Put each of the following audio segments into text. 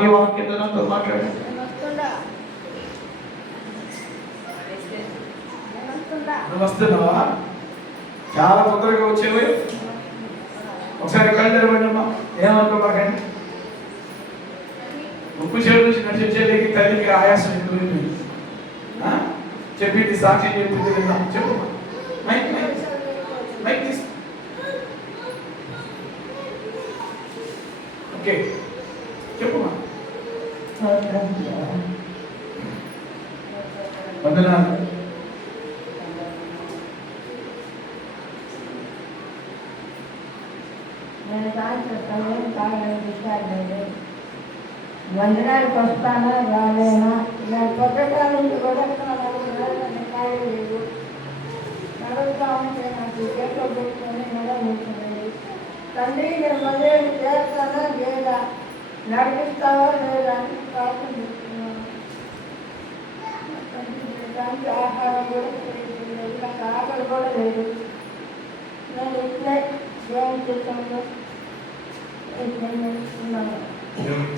మీ వాక్యంతో నాతో మాట్లాడండి. నువ్వు వస్తున్నావా? చాలా తొందరగా వచ్చేవి. ఒకసారి కళ్ళు తెరవండమ్మా. ఏమనుకోమాకండి. ఉప్పు చెడు నుంచి నడిచేకి తల్లికి ఆయాసం ఎక్కువైంది. చెప్పింది సాక్షి చెప్పింది లేదా? చెప్పు. మైక్ తీసు. ఓకే చెప్పుమా. వందనాలు. వందనానికి వస్తానా రాలేనా? నేను పొద్దుకాల నుంచి కూడా లేదు. నడుగుతా ఉంటే నాకు చేతిలో పెట్టుకొని నడవనుకున్నది. తండ్రి నేను మళ్ళీ చేస్తానా లేదా, నడిపిస్తావా లేదా అని ప్రార్థన చేస్తున్నాను. దానికి ఆహారం కూడా లేదు, నాకు ఆకలి కూడా లేదు. నేను ఇట్లే దేవుని చిత్తంలో ఉన్నాను.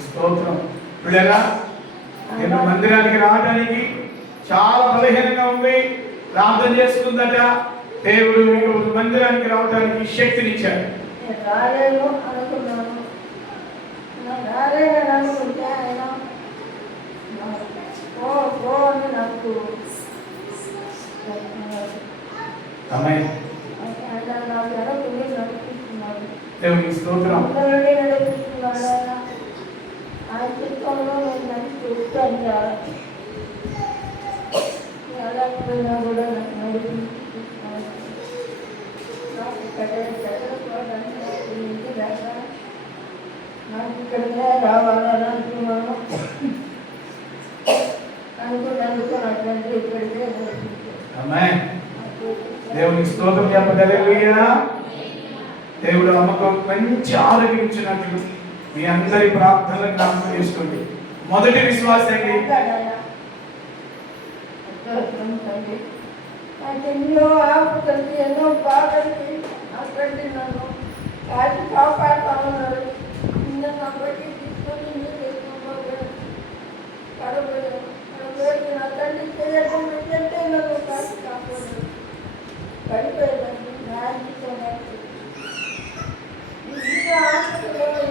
స్తోత్రం. పిల్లరా, నేను మందిరానికి రావడానికి చాలా బలహీనంగా ఉంది. ప్రార్థన చేసుకుందట. దేవుడు మీకు మందిరానికి రావడానికి శక్తినిచ్చాడు. రాలేను అనుకున్నాను. రాలేదని అనుకుంటే ఆయన అని నాకు ఆయన నాకు ఎడకుని నడిపిస్తున్నాడు. దేవునికి స్తోత్రం. నడిపిస్తున్నాడు ఆయన. ఆయన చిత్తంలో నేను నడిచి వచ్చాను. వెళ్ళకపోయినా కూడా నాకు నడిపిస్తున్నాడు. నాకు ఇక్కడ నాకు ఇక్కడికే రావాలని అనుకున్నాను. అనుకున్నందుకు నాకు ఇక్కడికే దేవునికి స్తోత్రం చెప్పగలిగా. దేవుడు అమ్మకు మంచి ఆరోగ్యం ఇచ్చినట్లు మీ అందరి ప్రార్థనలు జ్ఞాపకం చేసుకోండి. మొదటి విశ్వాసం ఎన్నో ఆపుతుంది, ఎన్నో బాధలు అక్కడి నన్ను కాచి కాపాడుతా ఉన్నారు. నిన్న నా బట్టి తీసుకొని కడబడి నా తండ్రి చేయడం ఏంటంటే నన్ను కాచి కాపాడు పడిపోయేదాన్ని.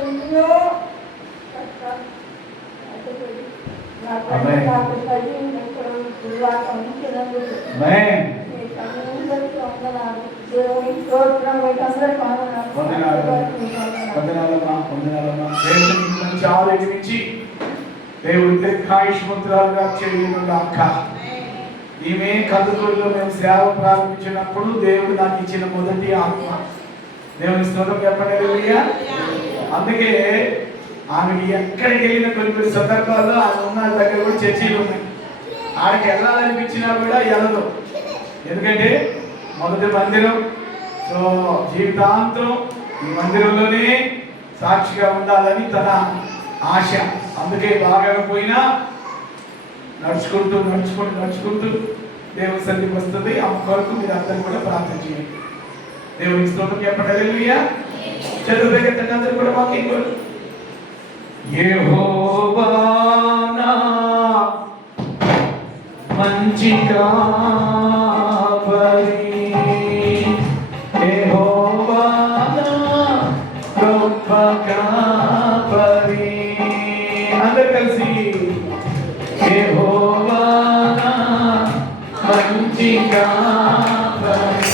ఎన్నో కష్టాలు నా తండ్రి నాకు చదివిన ఉంచినందుకు దేవుడు దీర్ఘాయుష్మంతురాలుగా చేయనుగాక. ఈమె కదుకూరులో మేము సేవ ప్రారంభించినప్పుడు దేవుడు నాకు ఇచ్చిన మొదటి ఆత్మ. దేవుని స్తోత్రం చెప్పండి. అందుకే ఆమెకి ఎక్కడికి వెళ్ళిన కొన్ని సందర్భాల్లో ఆమె ఉన్న దగ్గర కూడా చర్చీలు ఉన్నాయి. ఆడికి వెళ్ళాలనిపించినా కూడా వెళ్ళదు. ఎందుకంటే మొదటి మందిరం. సో జీవితాంతం ఈ మందిరంలోనే సాక్షిగా ఉండాలని తన ఆశ. అందుకే బాగా పోయినా నడుచుకుంటూ దేవుని సన్నిధికి వస్తుంది. ఆ కొరకు మీరు అందరూ కూడా ప్రార్థన చేయండి. దేవుని స్తోత్రం చెప్పండి. హల్లెలూయా. చదువుగా అందరూ కూడా వాక్యం కోరు. యెహోవా నా మంచి కాపరి, యెహోవా నా గొప్ప కాపరి. అందరూ కలిసి యెహోవా నా మంచి కాపరి.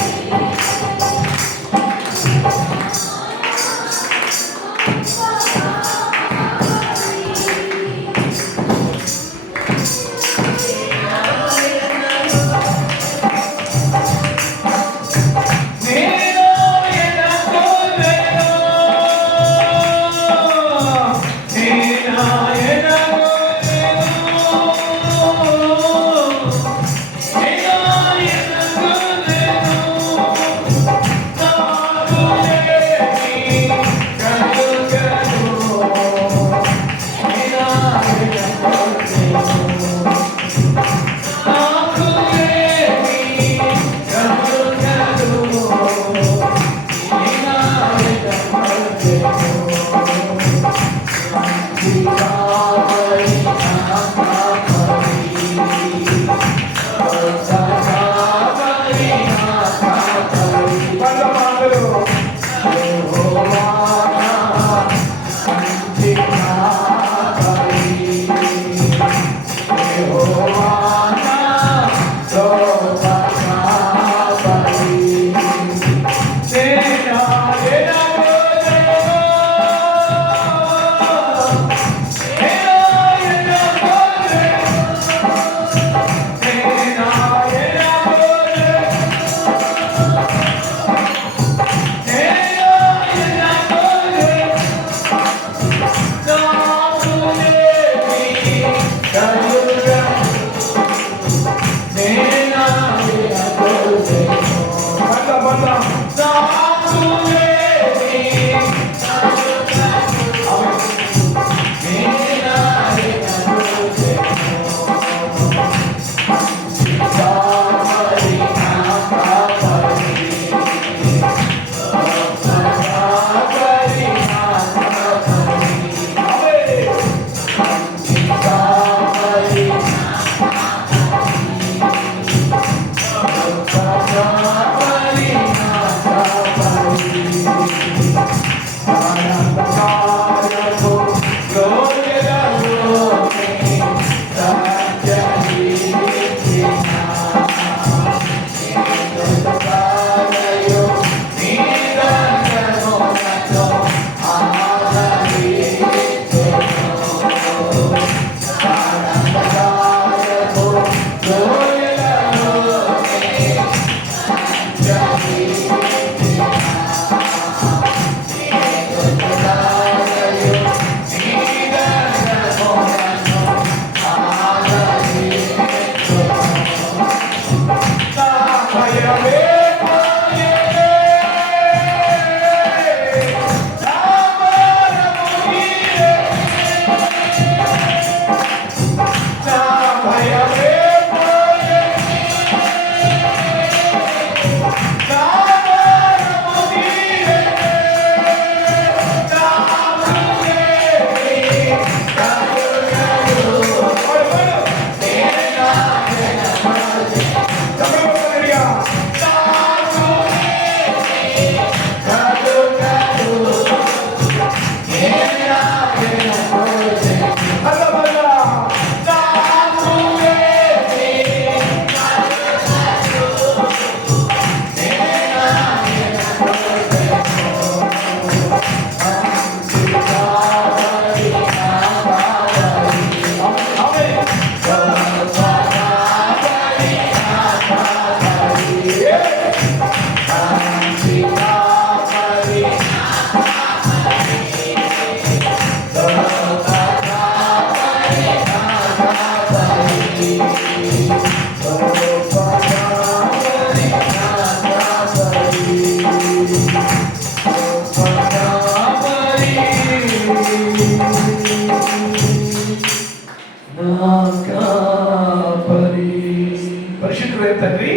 పరిశుద్ధుడైన తండ్రి,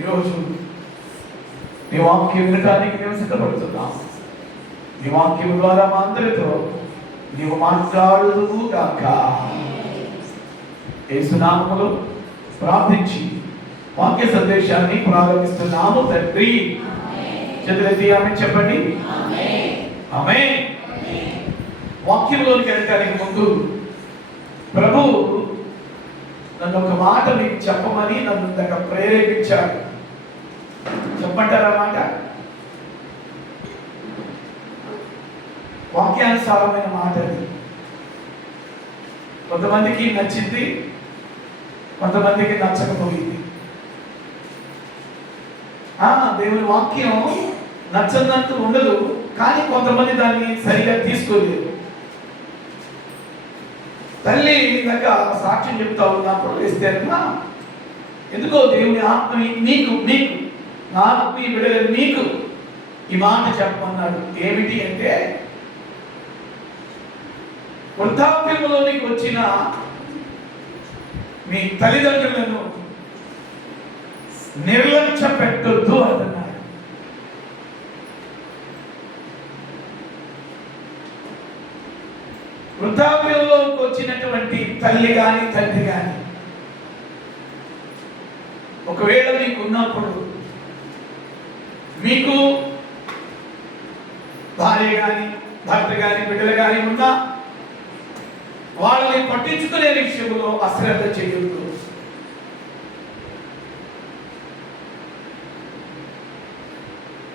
ఈరోజు నీ వాక్యం వినటానికి మేము సిద్ధపడుతున్నాం. నీ వాక్యం ద్వారా మా అందరితో నీవు మాట్లాడుదువు గాక. యేసు నామములో ప్రార్థించి వాక్య సందేశాన్ని ప్రారంభిస్తున్నాము తండ్రి. చేతులెత్తి ఆమేన్ చెప్పండి. ఆమేన్. వాక్యంలోకి వెళ్ళడానికి ముందు ప్రభు నన్ను ఒక మాట మీకు చెప్పమని నన్ను దగ్గర ప్రేరేపించాడు. చెప్పంటారా మాట? వాక్యానుసారమైన మాట అది. కొంతమందికి నచ్చింది, కొంతమందికి నచ్చకపోయింది. దేవుని వాక్యం నచ్చదంటూ ఉండదు, కానీ కొంతమంది దాన్ని సరిగా తీసుకోలేదు. తల్లి ఇందాక సాక్ష్యం చెప్తా ఉన్నప్పుడు వేస్తేనమ్మా, ఎందుకో దేవుని ఆత్మ నీకు నాకు ఈ బిడ్డలు నీకు ఈ మాట చెప్పమన్నాడు. ఏమిటి అంటే, వృద్ధాప్యంలోనికి వచ్చిన మీ తల్లిదండ్రులను నిర్లక్ష్య పెట్టొద్దు అన్నాడు. వృద్ధాప్యంలోకి వచ్చినటువంటి తల్లి కానీ తండ్రి కానీ ఒకవేళ మీకు ఉన్నప్పుడు మీకు భార్య కానీ భర్త కానీ బిడ్డలు కానీ ఉన్నా వాళ్ళని పట్టించుకునే విషయంలో అశ్రద్ధ చేయొద్దు.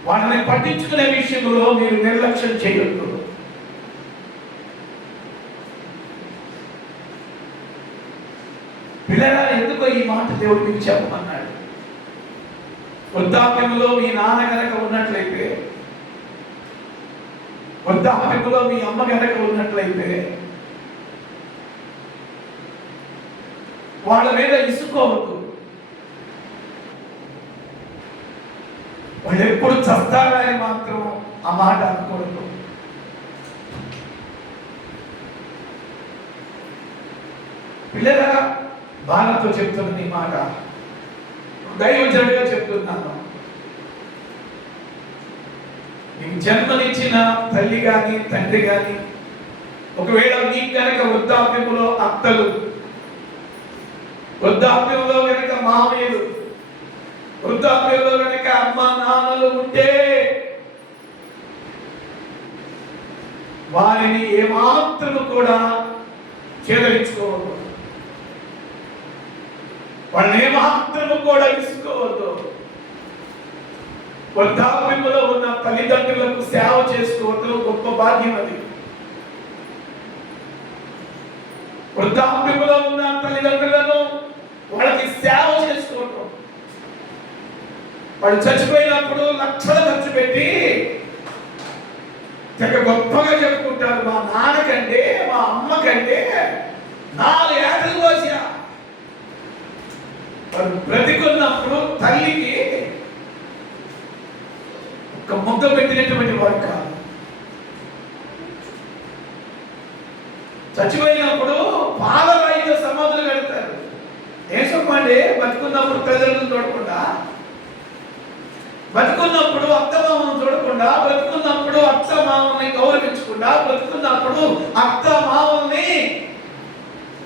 వాళ్ళని పట్టించుకునే విషయంలో మీరు నిర్లక్ష్యం చేయొద్దు. పిల్లరా, ఎందుకో ఈ మాట దేవుడు మీకు చెప్పమన్నాడు. వృద్ధాప్యంలో మీ నాన్న గనక ఉన్నట్లయితే, వృద్ధాప్యంలో మీ అమ్మ గనక ఉన్నట్లయితే వాళ్ళ మీద ఇసుకోవద్దు. వాళ్ళు ఎప్పుడు చస్తారని మాత్రం ఆ మాట అనుకోవద్దు. పిల్లరా, బాలతో చెప్తున్న ఈ మాట దైవజనుడిగా చెప్తున్నాను. నీకు జన్మనిచ్చిన తల్లి కానీ తండ్రి కానీ ఒకవేళ నీకు కనుక వృద్ధాప్యంలో అత్తలు, వృద్ధాప్యంలో కనుక మామయ్యలు, వృద్ధాప్యంలో కనుక అమ్మ నాన్నలు ఉంటే వారిని ఏమాత్రము కూడా చేదరించుకోవద్దు. వాళ్ళని ఏమాత్రము కూడా ఇసుకోవద్దు. వృద్ధాప్యంలో ఉన్న తల్లిదండ్రులకు సేవ చేసుకోవద్దు. గొప్ప భాగ్యం అది. వృద్ధాప్యంలో ఉన్న తల్లిదండ్రులను వాళ్ళకి సేవ చేసుకోవటం. వాళ్ళు చచ్చిపోయినప్పుడు లక్షలు ఖర్చు పెట్టి తెగ గొప్పగా చెప్పుకుంటారు, మా నాన్న కంటే మా అమ్మ కంటే 4 ఏటలు కోసా. వాళ్ళు బ్రతికున్నప్పుడు తల్లికి ఒక ముద్ద పెట్టినటువంటి వాడు కాదు. చచ్చిపోయినప్పుడు పాలరాయితో సమాధులు కడతారు. ఏం చెప్పండి, బతుకున్నప్పుడు తల్లిదండ్రులు చూడకుండా, బతుకున్నప్పుడు అత్తమామను చూడకుండా, బ్రతుకున్నప్పుడు అత్తమామని గౌరవించకుండా, బ్రతుకున్నప్పుడు అత్తమామల్ని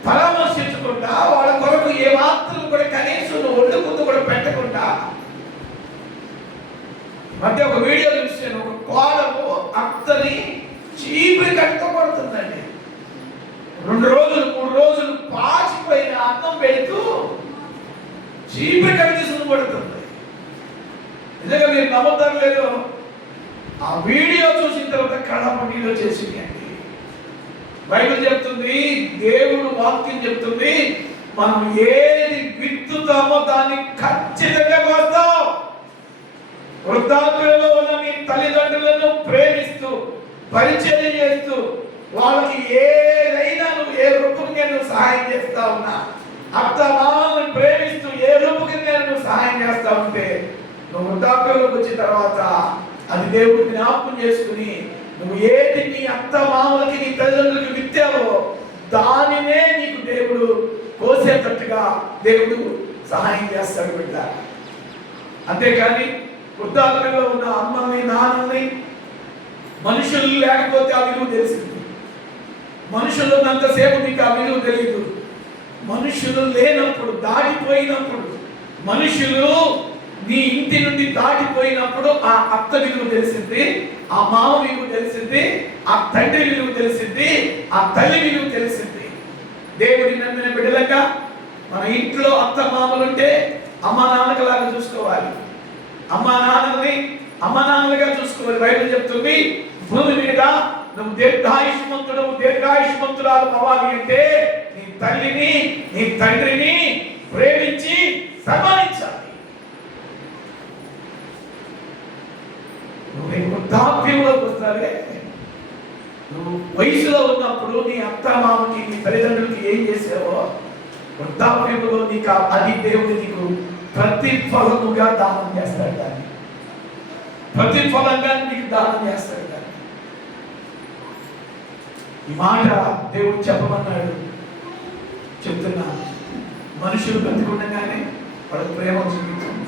పరామర్శించకుండా, వాళ్ళ కొరకు ఏమాత్రం కూడా కనీసం ఒళ్ళు ముందు కూడా పెట్టకుండా. మధ్య ఒక వీడియో చూసాను, ఒక కోడలు అత్తని చీపురి కట్టుతో కొడుతుందండి. 2 రోజులు 3 రోజులు పాచిపోయిన అన్నం పెడుతూ చీపురి కట్టి తీసుకుని కొడుతుంది. నిజంగా మీరు నమ్ముతారు లేదు, ఆ వీడియో చూసిన తర్వాత కళ్ళ నీళ్ళు చేసింది. బైబిల్ చెప్తుంది, దేవుడు వాక్యం చెప్తుంది, మనం ఏది విత్తుతామో దాన్ని ఖచ్చితంగా కోస్తాం. వృద్ధాప్యంలో ఉన్న మీ తల్లిదండ్రులను ప్రేమిస్తూ పరిచయం చేస్తూ వాళ్ళకి ఏదైనా నువ్వు ఏ రూపంగా నువ్వు సహాయం చేస్తా ఉన్నా, అత్త మామల్ని ప్రేమిస్తూ ఏ రూపంగా నువ్వు సహాయం చేస్తా ఉంటే, నువ్వు వృద్ధాప్యంలోకి వచ్చిన తర్వాత అది దేవుడు జ్ఞాపకం చేసుకుని నువ్వు ఏది నీ అత్త మామలకి నీ తల్లిదండ్రులకి విత్తావో దానినే నీకు దేవుడు కోసేటట్టుగా దేవుడు సహాయం చేస్తాడు బిడ్డ. అంతేకాని వృద్ధాప్యంలో ఉన్న అమ్మల్ని నాన్నల్ని మనుషులు లేకపోతే ఆ విలువ తెలిసింది. మనుషులు ఉన్నంతసేపు నీకు ఆ విలువ తెలియదు. మనుషులు లేనప్పుడు, దాటిపోయినప్పుడు, మనుషులు నీ ఇంటి నుండి దాటిపోయినప్పుడు ఆ అత్త విలువ తెలిసింది, ఆ మామ విలువ తెలిసింది, ఆ తండ్రి విలువ తెలిసింది, ఆ తల్లి విలువ తెలిసింది. దేవుడి నమ్మిన బిడ్డలుగా మన ఇంట్లో అత్త మామలుంటే అమ్మ నాన్నకలాగా చూసుకోవాలి. అమ్మ నాన్నల్ని అమ్మ నాన్నలుగా చూసుకోవాలి. బైబిల్ చెప్తుంది, భూమి మీద నువ్వు దీర్ఘాయుష్మంతుడు దీర్ఘాయుష్మంతురాలు అవ్వాలి అంటే నీ తల్లిని నీ తండ్రిని ప్రేమించి సన్మానించాలి. నువ్వు వృద్ధాప్యంలోకి వస్తావే, నువ్వు వయసులో ఉన్నప్పుడు నీ అత్త మామకి నీ తల్లిదండ్రులకి ఏం చేసావో వృద్ధాప్యంలో నీకు అది దేవుడు నీకు ప్రతిఫలముగా దానం చేస్తాడు. దాన్ని ప్రతిఫలంగా నీకు దానం చేస్తాడు. దాన్ని ఈ మాట దేవుడు చెప్పమన్నాడు. చెప్తున్నా, మనుషులు బ్రతికుండగానే వాళ్ళ ప్రేమ చూపించండి.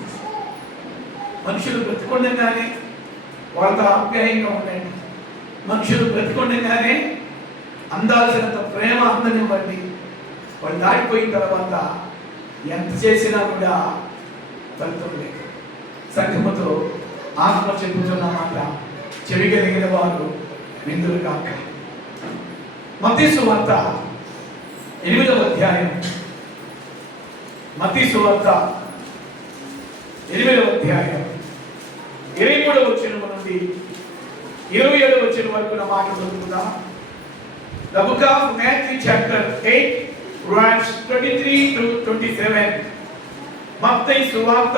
మనుషులు బ్రతికుండగానే వాళ్ళతో ఆప్యాయంగా ఉండండి. మనుషులు బ్రతికుండగానే అందాల్సినంత ప్రేమ అందనివ్వండి. వాళ్ళు దాటిపోయిన తర్వాత ఎంత చేసినా కూడా ఫలితం లేదు. సంఘముతో ఆత్మ చెబుతున్న మాట చెవి కలిగిన వారు విందులు కాక. మత్తయి సువార్త 8వ అధ్యాయం, మత్తయి సువార్త 8వ అధ్యాయం 23వ వచనం నుండి 27వ వచనం వరకు నా మాట చదువుకుందాం. The book of Matthew chapter 8 verse 23 to 27. మత్తయి సువార్త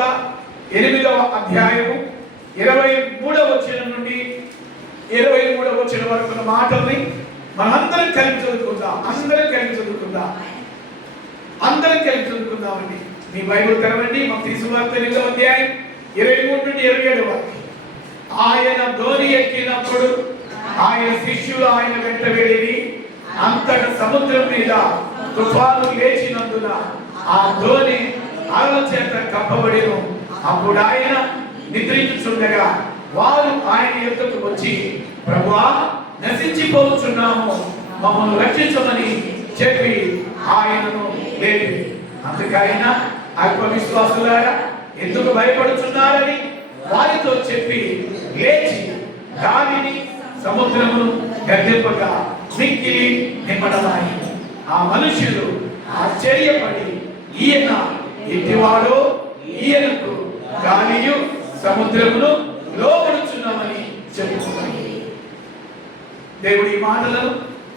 8వ అధ్యాయము 23వ వచనం నుండి 23వ వచనం వరకు ఉన్న మాటల్ని మనందరం కలిపి చదువుకుందాం. అందరం కలిపి చదువుకుందామండి. మీ బైబిల్ తెరవండి. మత్తయి సువార్త 8వ అధ్యాయం 23 నుండి 27 వరకు. ఆయన ధోని ఎక్కినప్పుడు ఆయన శిష్యులు ఆయన వెంట వెళ్ళి అంతట సముద్రం మీద తుఫాను లేచినందున ఆ ధోని అలల చేత కప్పబడెను. అప్పుడు ఆయన నిద్రించుచుండగా వారు ఆయన యొద్దకు వచ్చి, ప్రభువా, నశించిపోతున్నాము, మమ్మల్ని రక్షించమని చెప్పి ఆయనను లేపి, అందుకైన అల్ప విశ్వాసులారా ఎందుకు భయపడుతున్నారని వారితో చెప్పి లేచి గాలిని సముద్రమును గద్దింపగా మిక్కిలి నిమ్మడమాయి. ఆ మనుషులు ఆశ్చర్యపడి, ఈయన ఎట్టివాడో, ఈయనకు గాలియు సముద్రమును లోబడుచున్నామని చెప్పుకున్నాయి. దేవుడి మాటలను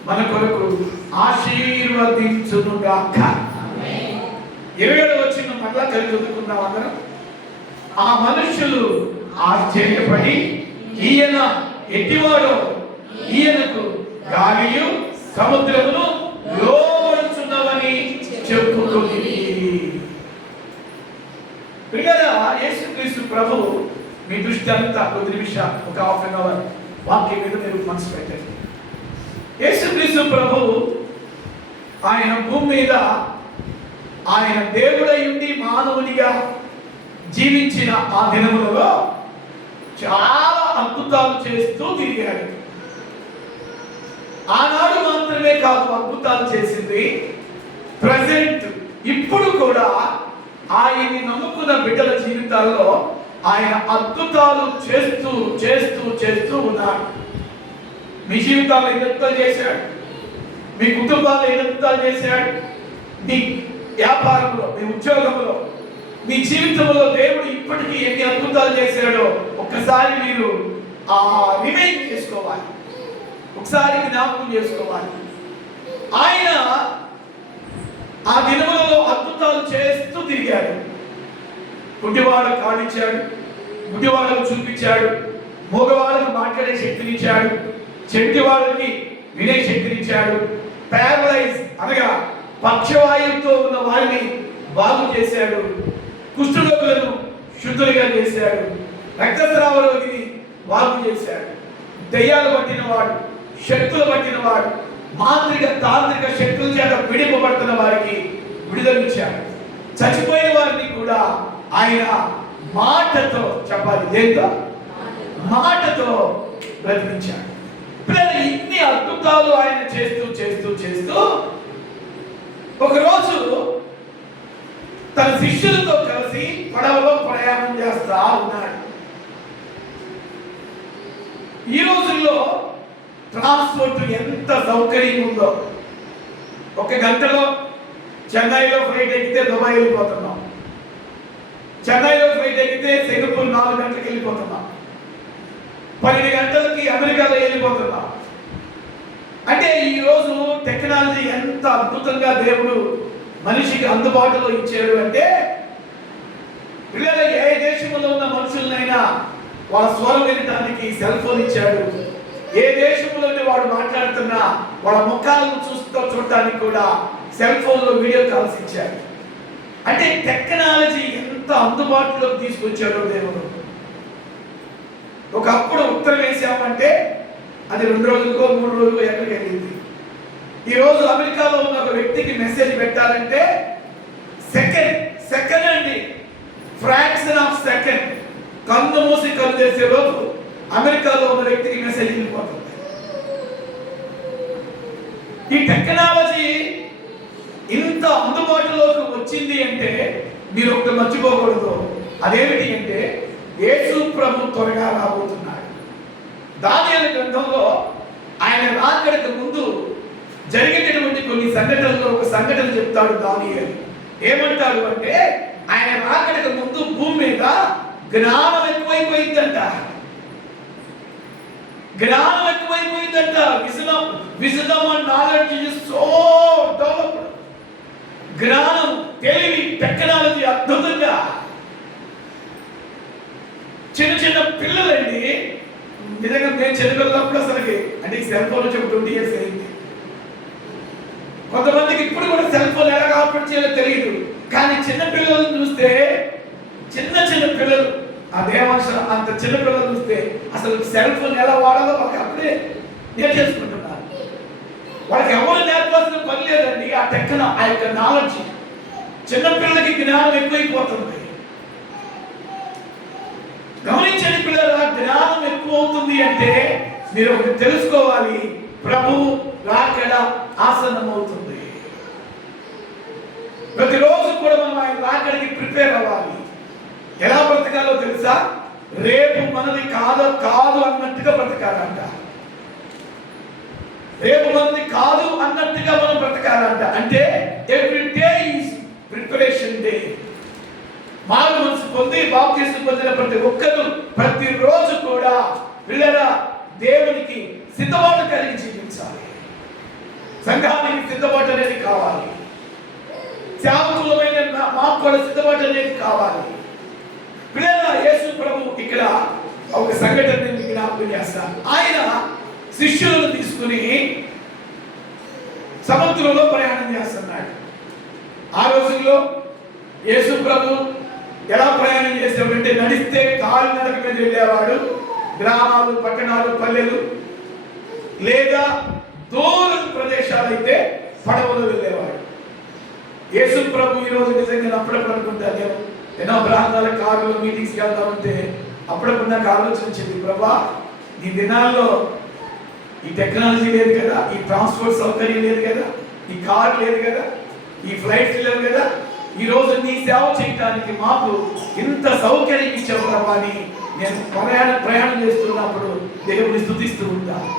మన కొరకు ఆశీర్వదించునుగాక. 27వ వచనం మళ్ళా కలిసి చదువుకుందాం అందరం. ఆ మనుషులు ఆశ్చర్యపడి, ఈయన ఎట్టివాడో, ఈయనకు గాలియు సముద్రమును లోబడుచున్నవని చెప్పుకొని. యేసుక్రీస్తు ప్రభు మీ దృష్టి అంతా కొద్ది నిమిషాలు, ఒక హాఫ్ అన్ అవర్ వాక్యం మీద మీరు మనసు పెట్టండి. యేసుక్రీస్తు ప్రభు ఆయన భూమి మీద ఆయన దేవుడై ఉండి మానవునిగా జీవించిన ఆ దినములలో చాలా అద్భుతాలు చేస్తూ తిరిగాడు. ఆనాడు మాత్రమే కాదు అద్భుతాలు చేసింది, ప్రజెంట్ ఇప్పుడు కూడా ఆయన్ని నమ్ముకున్న బిడ్డల జీవితాల్లో ఆయన అద్భుతాలు చేస్తూ చేస్తూ చేస్తూ ఉన్నాడు. మీ జీవితాల్లో ఎన్ని అద్భుతాలు చేశాడు, మీ కుటుంబాల్లో ఎన్ని అద్భుతాలు చేశాడు, మీ వ్యాపారంలో, మీ ఉద్యోగంలో, మీ జీవితంలో దేవుడు ఇప్పటికీ ఎన్ని అద్భుతాలు చేశాడో ఒక్కసారి మీరు రిమైండ్ చేసుకోవాలి, ఒకసారి జ్ఞాపకం చేసుకోవాలి. ఆయన ఆ దినములలో అద్భుతాలు చేస్తూ తిరిగాడు. గుడ్డివాళ్ళకు కాడిచ్చాడు, గుడ్డివాళ్ళకు చూపించాడు, మగవాళ్ళకు మాట్లాడే శక్తినిచ్చాడు, చెడ్డి వాళ్ళకి వినే శక్తినిచ్చాడు, ప్యారలైజ్ అనగా పక్షవాయువుతో ఉన్న వారిని బాగు చేశాడు, కుష్ఠరోగులను శుద్ధులుగా చేశాడు, రక్తస్రావ రోగిని బాగు చేశాడు, దయ్యాలు పట్టిన వాడు, శక్తులు పట్టిన వాడు, మాంత్రిక తాంత్రిక శక్తుల చేత విడిపబడుతున్న వారికి విడుదలిచ్చాడు, చచ్చిపోయిన వారిని కూడా ఆయన మాటతో చెప్పాలి, దేంతో? మాటతో బ్రతికించాడు. ఇన్ని అద్భుతాలు ఆయన చేస్తూ చేస్తూ చేస్తూ ఒకరోజు తన శిష్యులతో కలిసి పడవలో ప్రయాణం చేస్తా ఉన్నాడు. ఈ రోజుల్లో ట్రాన్స్పోర్ట్ ఎంత సౌకర్యం ఉందో, ఒక గంటలో చెన్నైలో ఫ్లైట్ ఎక్కితే దుబాయ్ వెళ్ళిపోతున్నాం, చెన్నైలో ఫ్లైట్ ఎక్కితే సింగపూర్ 4 గంటలకు వెళ్ళిపోతున్నాం, 12 గంటలకి అమెరికాలో వెళ్ళిపోతున్నాం. అంటే ఈరోజు టెక్నాలజీ ఎంత అద్భుతంగా దేవుడు మనిషికి అందుబాటులో ఇచ్చాడు అంటే, పిల్లలు ఏ దేశంలో ఉన్న మనుషులనైనా వాళ్ళ స్వరం వినడానికి సెల్ ఫోన్ ఇచ్చాడు, ఏ దేశంలోనే వాడు మాట్లాడుతున్నా వాళ్ళ ముఖాలను చూడటానికి కూడా సెల్ ఫోన్లో వీడియో కాల్స్ ఇచ్చాడు. అంటే టెక్నాలజీ ఎంత అందుబాటులోకి తీసుకొచ్చాడో దేవుడు. ఒకప్పుడు ఉత్తరం వేసామంటే అది 2 రోజులకో 3 రోజులకో ఎక్కడికి వెళ్ళింది. ఈరోజు అమెరికాలో ఉన్న ఒక వ్యక్తికి మెసేజ్ పెట్టాలంటే సెకండ్ అండి, ఫ్రాక్షన్ ఆఫ్ సెకండ్, కన్ను మూసి కన్ను చేసే రోజు అమెరికాలో ఉన్న వ్యక్తికి మెసేజ్ వెళ్ళిపోతుంది. ఈ టెక్నాలజీ ఇంత అందుబాటులోకి వచ్చింది అంటే మీరు ఒకటి మర్చిపోకూడదు. అదేమిటి అంటే యేసు ప్రభు త్వరగా రాబోతున్నాడు. దానియేలు గ్రంథంలో ఆయన రాకడకు ముందు జరిగేటటువంటి కొన్ని సంఘటనలో ఒక సంఘటన చెప్తాడు దానియేలు. ఏమంటాడు అంటే ఆయన రాకడకు ముందు భూమి మీద జ్ఞానం ఎక్కువైపోయిందంట. జ్ఞానం ఎక్కువైపోయిందంట. Wisdom and knowledge is so developed. జ్ఞానం, తెలివి, టెక్నాలజీ అద్భుతంగా. చిన్న చిన్న పిల్లలండి, నిజంగా నేను చిన్నపిల్లప్పుడు అసలుకి అంటే ఈ సెల్ ఫోన్ వచ్చి 20 years అయింది. కొంతమందికి ఇప్పుడు కూడా సెల్ ఫోన్ ఎలా ఆపరేట్ చేయాలో తెలియదు. కానీ చిన్న పిల్లలను చూస్తే, చిన్న చిన్న పిల్లలు, ఆ దేవాంశ అంత చిన్న పిల్లలు చూస్తే అసలు సెల్ ఫోన్ ఎలా వాడాలో వాళ్ళకి అప్పుడే నేర్చేసుకుంటున్నారు. వాళ్ళకి ఎవరు నేర్పాల్సిన పని లేదండి. ఆ ఆ యొక్క నాలెడ్జ్, చిన్నపిల్లలకి జ్ఞానం ఎక్కువైపోతుంది. గమనించండి పిల్లల, జ్ఞానం ఎక్కువ అవుతుంది అంటే మీరు ఒకటి తెలుసుకోవాలి, ప్రభు రాకడ ఆసన్నమవుతుంది. ప్రతిరోజు కూడా మనం ఆయన రాకడికి ప్రిపేర్ అవ్వాలి. ఎలా బ్రతకాలో తెలుసా? రేపు మనది కాదు అన్నట్టుగా బ్రతకాలంట. రేపు మనది కాదు అన్నట్టుగా మనం బ్రతకాలంట. అంటే every day is preparation day. మారు మనసు పొంది బాప్తిస్మం పొందిన ప్రతి ఒక్కరు ప్రతిరోజు కూడా పిల్లల దేవునికి సిద్ధపాటు కలిగి జీవించాలి. సంఘానికి సిద్ధపాటు అనేది కావాలి. సేవకులమైన మాకు కూడా సిద్ధపాటు అనేది కావాలి. పిల్లల, యేసు ప్రభు ఇక్కడ ఒక సంఘటన నేను జ్ఞాపకం చేస్తాను. ఆయన శిష్యులను తీసుకుని సముద్రంలో ప్రయాణం చేస్తున్నాడు. ఆ రోజుల్లో యేసు ప్రభు ఎలా ప్రయాణం చేసేవాడంటే నడిస్తే కాలినడక మీద వెళ్ళేవాడు. గ్రామాలు, పట్టణాలు, పల్లెలు లేదా దూరం ప్రదేశాలు అయితే పడవలో వెళ్ళేవాడు. యేసు ప్రభు ఈరోజు నిజంగా అప్పుడప్పుడు అనుకుంటాను, నేను ఎన్నో ప్రాంతాల కారులో మీటింగ్స్కి వెళ్తా ఉంటే అప్పుడప్పుడు నాకు ఆలోచన వచ్చింది, ప్రభా ఈ దినాల్లో ఈ టెక్నాలజీ లేదు కదా, ఈ ట్రాన్స్పోర్ట్ సౌకర్యం లేదు కదా, ఈ కార్ లేదు కదా, ఈ ఫ్లైట్స్ లేవు కదా, ఈ రోజు నీ సేవ చేయడానికి మాకు ఇంత సౌకర్యం ఇచ్చావు ప్రభా అని నేను ప్రయాణం చేస్తున్నప్పుడు దేవుడిని స్తుతిస్తూ ఉంటాను.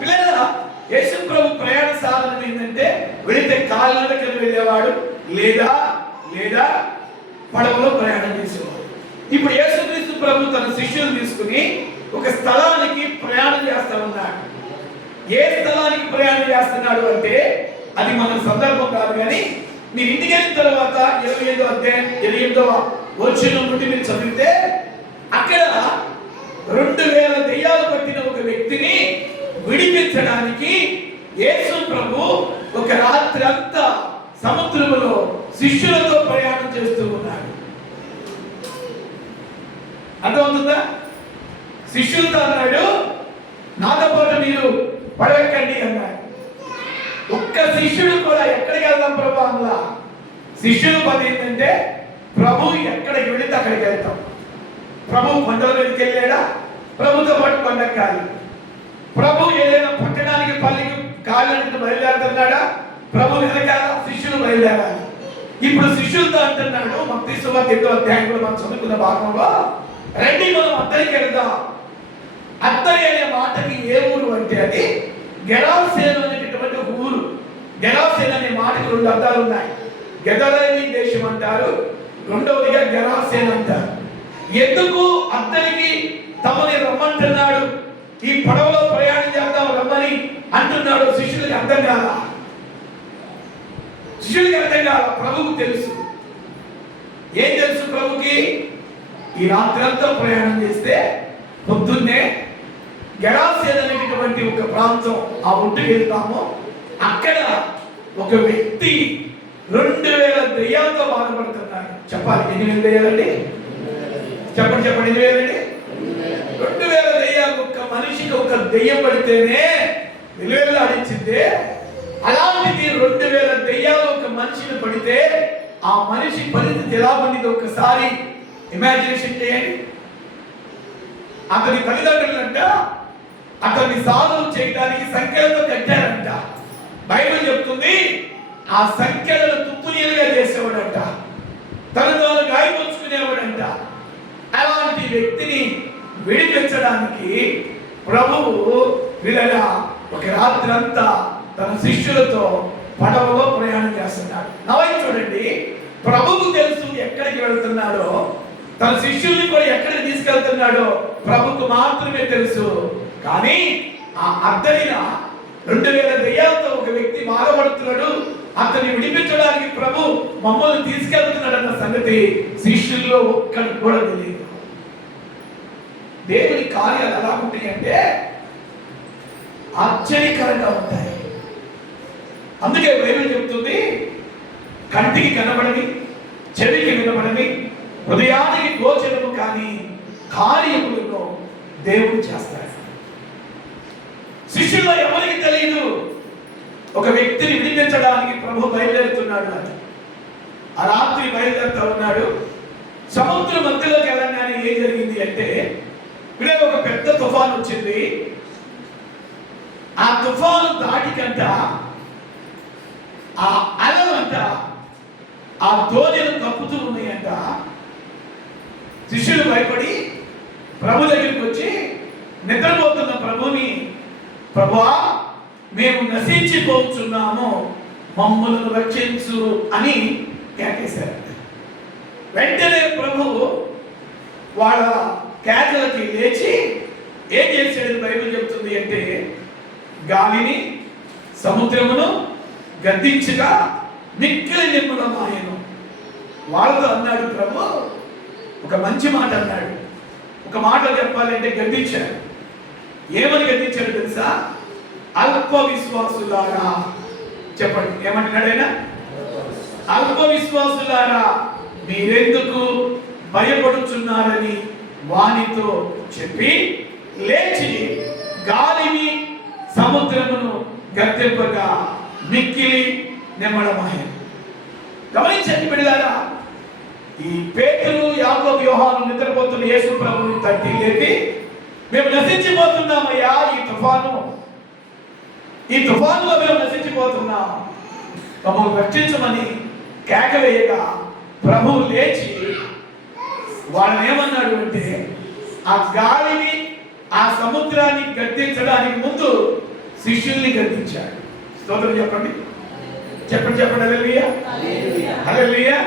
పిల్లల, యేసు ప్రభు ప్రయాణ సాధనం ఏంటంటే వెళితే కాలినడకన వెళ్ళేవాడు లేదా పడవలో ప్రయాణం చేసేవాడు. ఇప్పుడు యేసుక్రీస్తు ప్రభు తన శిష్యులను తీసుకుని ఒక స్థలానికి ప్రయాణం చేస్తా ఉన్నాడు. ఏ స్థలానికి ప్రయాణం చేస్తున్నాడు అంటే అది మన సందర్భం కాదు. కానీ మీరు ఇంటికి వెళ్ళిన తర్వాత 28వ అధ్యాయం 28వ వచనం నుండి మీరు చదివితే అక్కడ 2000 దెయ్యాలు పట్టిన ఒక వ్యక్తిని విడిపించడానికి యేసు ప్రభు ఒక రాత్రి అంతా సముద్రంలో శిష్యులతో ప్రయాణం చేస్తూ ఉన్నాడు. అర్థమవుతుందా? శిష్యులతో అన్నాడు, నాతో పాటు మీరు పడవెక్కండి అన్నాడు. ఒక్క శిష్యుడు కూడా ఎక్కడికి వెళ్దాం ప్రభు అందులో. శిష్యుల పని ఏంటంటే ప్రభు ఎక్కడికి వెళితే అక్కడికి వెళ్తాం. ప్రభు కొండల మీదకి వెళ్ళాడా, ప్రభుతో పాటు కొండెక్కాలి. ప్రభు ఏదైనా పట్టణానికి పల్లికి కాళ్ళకి బయలుదేరుతున్నాడా, ప్రభు వెనకాల శిష్యులు బయలుదేరాలి. ఇప్పుడు శిష్యులతో అంటున్నాడు, మత్తయి సువార్త 8వ అధ్యాయంలో మనం చదువుకున్న భాగంలో, రండి మనం అద్దరికి వెళ్దాం. అద్దరి అనే మాటకి ఏ ఊరు అంటే అది గెరాసేను అనేటటువంటి ఒక ఊరు. గెరాసేను అనే మాటకి 2 అర్థాలు ఉన్నాయి. గెదరేని దేశం అంటారు, రెండవదిగా గెరాసేను అంటారు. ఎందుకు అద్దరికి తమని రమ్మంటున్నాడు, ఈ పడవలో ప్రయాణం చేద్దాం రమ్మని అంటున్నాడు, శిష్యులకి అర్థం కాల. ప్రభుకు తెలుసు. ఏం తెలుసు ప్రభుకి? ఈ రాత్రంతా ప్రయాణం చేస్తే పొద్దున్నే గెరాసేను అనేటటువంటి ఒక ప్రాంతం, ఆ ఒడ్డుకి వెళ్తాము. అక్కడ ఒక వ్యక్తి 2000 దెయ్యాలతో బాధపడుతున్నాడు. చెప్పాలి, ఎన్ని వేల దెయ్యాలండి? చెప్పండి 2000 అండి. 2000 దెయ్యాలు. ఒక్క మనిషికి ఒక దెయ్యం పడితేనే విలువలాడించింది. అలాంటిది 2000 దెయ్యాలు ఒక మనిషిని పడితే ఆ మనిషి పరిస్థితి ఎలా ఉండింది ఒక్కసారి ఇమాజినేషన్ చేయండి. అతని తల్లిదండ్రులంట అతన్ని సాధన చేయడానికి సంఖ్యలతో కట్టారంట. బైబిల్ చెప్తుంది ఆ సంఖ్యలను తుప్పునీలుగా చేసేవాడంట, తను తాను గాయపరుచుకునేవాడంట. అలాంటి వ్యక్తిని విడిపించడానికి ప్రభువు వీళ్ళ ఒక రాత్రి అంతా తన శిష్యులతో పడవలో ప్రయాణం చేస్తున్నాడు. నవ్వు చూడండి, ప్రభువు తెలుసు ఎక్కడికి వెళ్తున్నాడో, తన శిష్యుల్ని కూడా ఎక్కడికి తీసుకెళ్తున్నాడో ప్రభుకు మాత్రమే తెలుసు. కానీ ఆ అద్దరిన 2000 దెయ్యాలతో ఒక వ్యక్తి బాధపడుతున్నాడు, అతన్ని విడిపించడానికి ప్రభు మమ్మల్ని తీసుకెళ్తున్నాడన్న సంగతి శిష్యుల్లో ఒక్కడికి కూడా తెలియదు. దేవుని కార్యాలు ఎలా ఉంటాయి అంటే ఆశ్చర్యకరంగా ఉంటాయి. అందుకే బైబిల్ చెప్తుంది, కంటికి కనబడని, చెవికి వినబడని, హృదయానికి గోచరము కానీ కార్యములను దేవుడు చేస్తాడు. శిష్యుల్లో ఎవరికి తెలియదు ఒక వ్యక్తిని విడిపించడానికి ప్రభు బయలుదేరుతున్నాడు అని. ఆ రాత్రి బయలుదేరుతూ ఉన్నాడు. సముద్ర మధ్యలోకి వెళ్ళగానే ఏం జరిగింది అంటే, ఇక్కడ ఒక పెద్ద తుఫాను వచ్చింది. ఆ తుఫాను దాటికంట ఆ అలలంట ఆ దోణిని కప్పుతూ ఉన్నాయంట. శిష్యులు భయపడి ప్రభు దగ్గరికి వచ్చి నిద్రపోతున్న ప్రభుని, ప్రభువా మేము నశించిపోతున్నాము, మమ్మల్ని రక్షించు అని కేకేశారు. వెంటనే ప్రభు వాళ్ళ కేకలకి లేచి ఏం చేశాడు బైబిల్ చెప్తుంది అంటే, గాలిని సముద్రమును గద్దించగా మిక్కిలి నిమ్మలమాయెను. వాళ్ళతో అన్నాడు ప్రభు ఒక మంచి మాట అన్నాడు. ఒక మాట చెప్పాలంటే గద్దించాడు. ఏమని గద్దించాడు తెలుసా? అల్ప విశ్వాసులారా. చెప్పండి, ఏమంటున్నాడు ఆయన? అల్ప విశ్వాసులారా మీరెందుకు భయపడుచున్నారని వానితో చెప్పి లేచి గాలిని సముద్రమును గద్దెంపగా మిక్కిలి నిమ్మలమాయెను. గమనించండి బిడ్డలారా, ఈ పేతురు, యాకోబు, యోహాను నిద్రపోతున్న యేసు ప్రభువుని తట్టి లేపి, మేము నశించిపోతున్నామయ్యా, ఈ తుఫానులో మేము నశించిపోతున్నాం, మమ్మల్ని రక్షించమని కేక వేయగా ప్రభువు లేచి వాళ్ళని ఏమన్నాడు అంటే, ఆ గాలిని ఆ సముద్రాన్ని గద్దించడానికి ముందు శిష్యుల్ని గద్దించాడు. స్తోత్రం చెప్పండి, చెప్పండి చెప్పండి. హల్లెలూయా, హల్లెలూయా.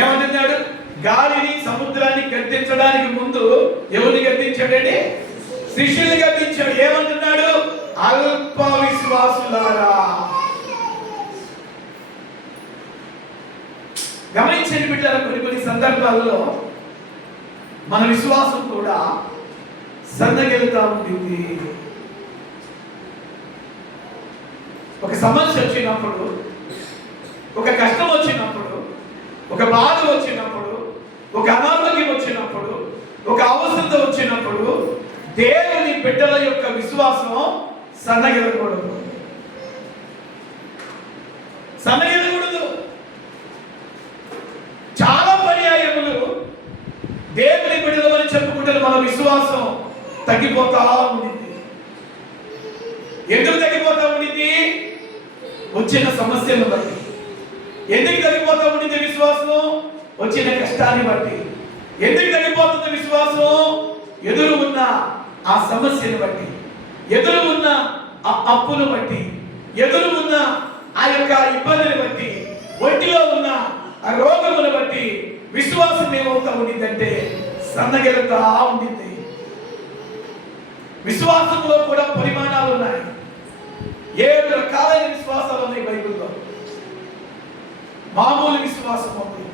ఏమంటున్నాడు? గాలిని సముద్రాన్ని గద్దించడానికి ముందు ఎవరిని గద్దించాడండి? శిష్యుల్ని గద్దించాడు. ఏమంటున్నాడు? అల్ప విశ్వాసులారా. గమనించండి బిడ్డల, కొన్ని సందర్భాల్లో మన విశ్వాసం కూడా సన్నగిలుతా ఉంటుంది. ఒక సమస్య వచ్చినప్పుడు, ఒక కష్టం వచ్చినప్పుడు, ఒక బాధ వచ్చినప్పుడు, ఒక అనారోగ్యం వచ్చినప్పుడు, ఒక అవసరత వచ్చినప్పుడు దేవుని బిడ్డల యొక్క విశ్వాసం సన్నగిలకూడదు. చాలా పర్యాయములు దేవుని బిడ్డలని చెప్పుకుంటే మన విశ్వాసం తగ్గిపోతా ఉండింది. ఎందుకు తగ్గిపోతా ఉండింది? వచ్చిన సమస్యను బట్టి. ఎందుకు తగ్గిపోతా ఉండింది విశ్వాసం? వచ్చిన కష్టాన్ని బట్టి. ఎందుకు తగ్గిపోతుంది విశ్వాసం? ఎదురు ఉన్న ఆ సమస్యను బట్టి, ఎదురు ఉన్న ఆ అప్పును బట్టి, ఎదురు ఉన్న ఆ యొక్క ఇబ్బందిని బట్టి, ఒంటిలో ఉన్న ఆ రోగమును బట్టి విశ్వాసం ఏమవుతా ఉండిందంటే సన్నగిలుతా ఉండింది. విశ్వాసంలో కూడా పరిమాణాలు ఉన్నాయి. 7 రకాలైన విశ్వాసాలు ఉన్నాయి బైబిల్లో. మామూలు విశ్వాసం ఉంది,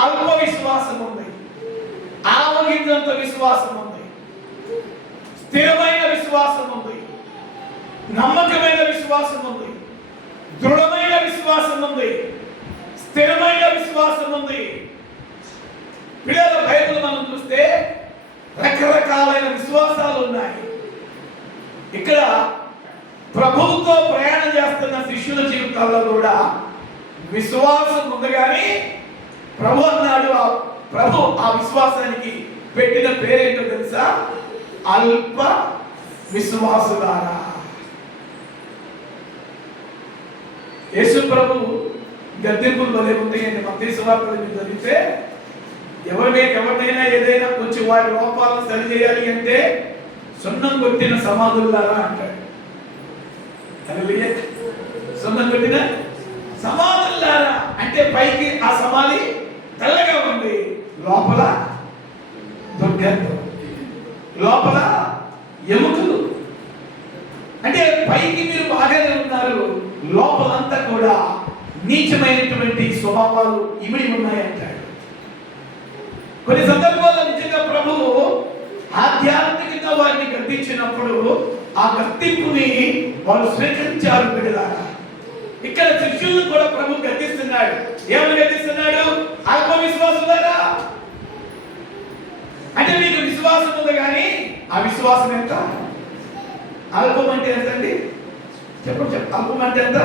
అల్ప విశ్వాసం ఉంది, ఆవగింజంత విశ్వాసం ఉంది, స్థిరమైన విశ్వాసం ఉంది, నమ్మకమైన విశ్వాసం ఉంది, దృఢమైన విశ్వాసం ఉంది, స్థిరమైన విశ్వాసం ఉంది. పిల్లల బైబిల్ మనం చూస్తే రకరకాలైన విశ్వాసాలు ఉన్నాయి. ఇక్కడ ప్రభువుతో ప్రయాణం చేస్తున్న శిష్యుల జీవితాల్లో కూడా విశ్వాసం ఉంది. కానీ ప్రభు అన్నాడు, ప్రభు ఆ విశ్వాసానికి పెట్టిన పేరేంటో తెలుసా? అల్ప విశ్వాసులారా. యేసు ప్రభు గద్దెంపులు భలే ఉంటాయండి. మత్తయి సువార్తలో మీరు చదివితే ఎవరినైనా ఏదైనా కొంచెం వారి లోపాలను సరి చేయాలి అంటే సున్నం కొట్టిన సమాధుల్లారా అంటాడు. హల్లెలూయా. సున్నం కొట్టిన సమాధుల్లారా అంటే పైకి ఆ సమాధి తెల్లగా ఉంది, లోపల దుర్గంధం, లోపల ఎముకలు. అంటే పైకి మీరు బాగానే ఉన్నారు, లోపలంతా కూడా నీచమైనటువంటి స్వభావాలు ఇమిడి ఉన్నాయంటాడు. కొన్ని సందర్భాల్లో నిజంగా ప్రభువు ఆధ్యాత్మికంగా వారిని గద్దించినప్పుడు ఆ గద్దింపుని వాళ్ళు స్వీకరించారు బిడ్డలారా. ఇక్కడ శిష్యులను కూడా ప్రభు గద్దిస్తున్నాడు. ఏమని గద్దిస్తున్నాడు? అల్ప విశ్వాసులారా, అంటే మీకు విశ్వాసం ఉంది కానీ ఆ విశ్వాసం ఎంత? అల్పం అంటే ఎంతండి? చెప్పండి. అల్పం అంటే ఎంత?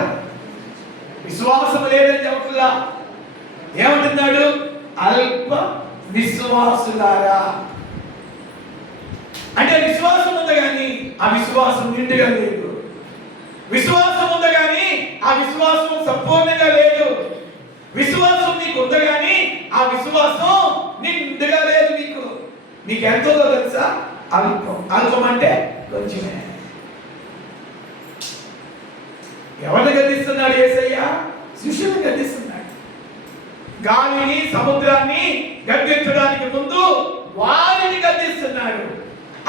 విశ్వాసం లేదని చెప్పట్లా, ఏమంటున్నాడు? అల్ప విశ్వాసులారా. అంటే విశ్వాసం ఉంది కానీ ఆ విశ్వాసం నిండుగా లేదు. విశ్వాసం ఉంది కానీ ఆ విశ్వాసం సంపూర్ణంగా లేదు. విశ్వాసం నీకు ఉంది కానీ ఆ విశ్వాసం నిండుగా లేదు. నీకు ఎంతో తెలుసా? అల్పం. అల్పం అంటే కొంచెమే. ఎవరిని గద్దిస్తున్నాడు యేసయ్య? శిష్యులను గద్దిస్తున్నాడు. గాలిని సముద్రాన్ని గద్దించడానికి ముందు వారిని గద్దిస్తున్నాడు.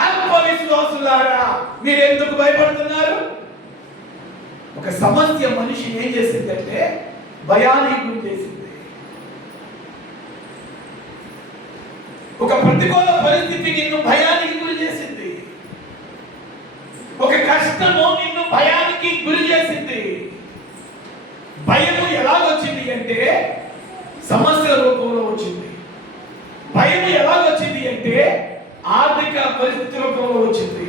అల్ప విశ్వాసులారా, మీరు ఎందుకు భయపడుతున్నారు? ఒక సమస్య మనిషిని ఏం చేసిందంటే భయానికి గురి చేసింది. ఒక ప్రతికూల పరిస్థితి నిన్ను భయానికి గురి చేసింది. ఒక కష్టము నిన్ను భయానికి గురి చేసింది. భయము ఎలాగొచ్చింది అంటే సమస్యల రూపంలో వచ్చింది. భయము ఎలాగొచ్చింది అంటే ఆర్థిక పరిస్థితుల రూపంలో వచ్చింది.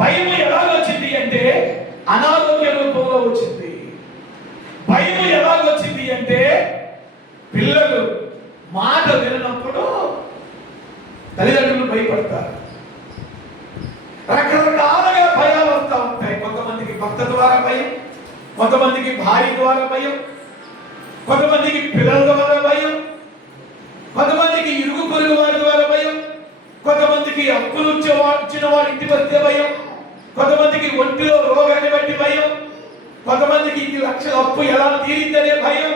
భయము ఎలాగొచ్చింది అంటే అనారోగ్య రూపంలో వచ్చింది. భయము ఎలాగొచ్చింది అంటే పిల్లలు మాట విననప్పుడు తల్లిదండ్రులు భయపడతారు. రకరకాలుగా భయాలు వస్తూ ఉంటాయి. కొంతమందికి భర్త ద్వారా భయం, కొంతమందికి భార్య ద్వారా భయం, కొంతమందికి పిల్లల ద్వారా భయం, కొంతమందికి ఇరుగు పొరుగు వారి ద్వారా భయం, కొంతమందికి అప్పులు ఇచ్చిన వారి ఇంటికి వస్తే భయం, కొంతమందికి ఒంటిలో రోగాన్ని బట్టి భయం, కొంతమందికి ఇన్ని లక్షల అప్పు ఎలా తీరిందనే భయం,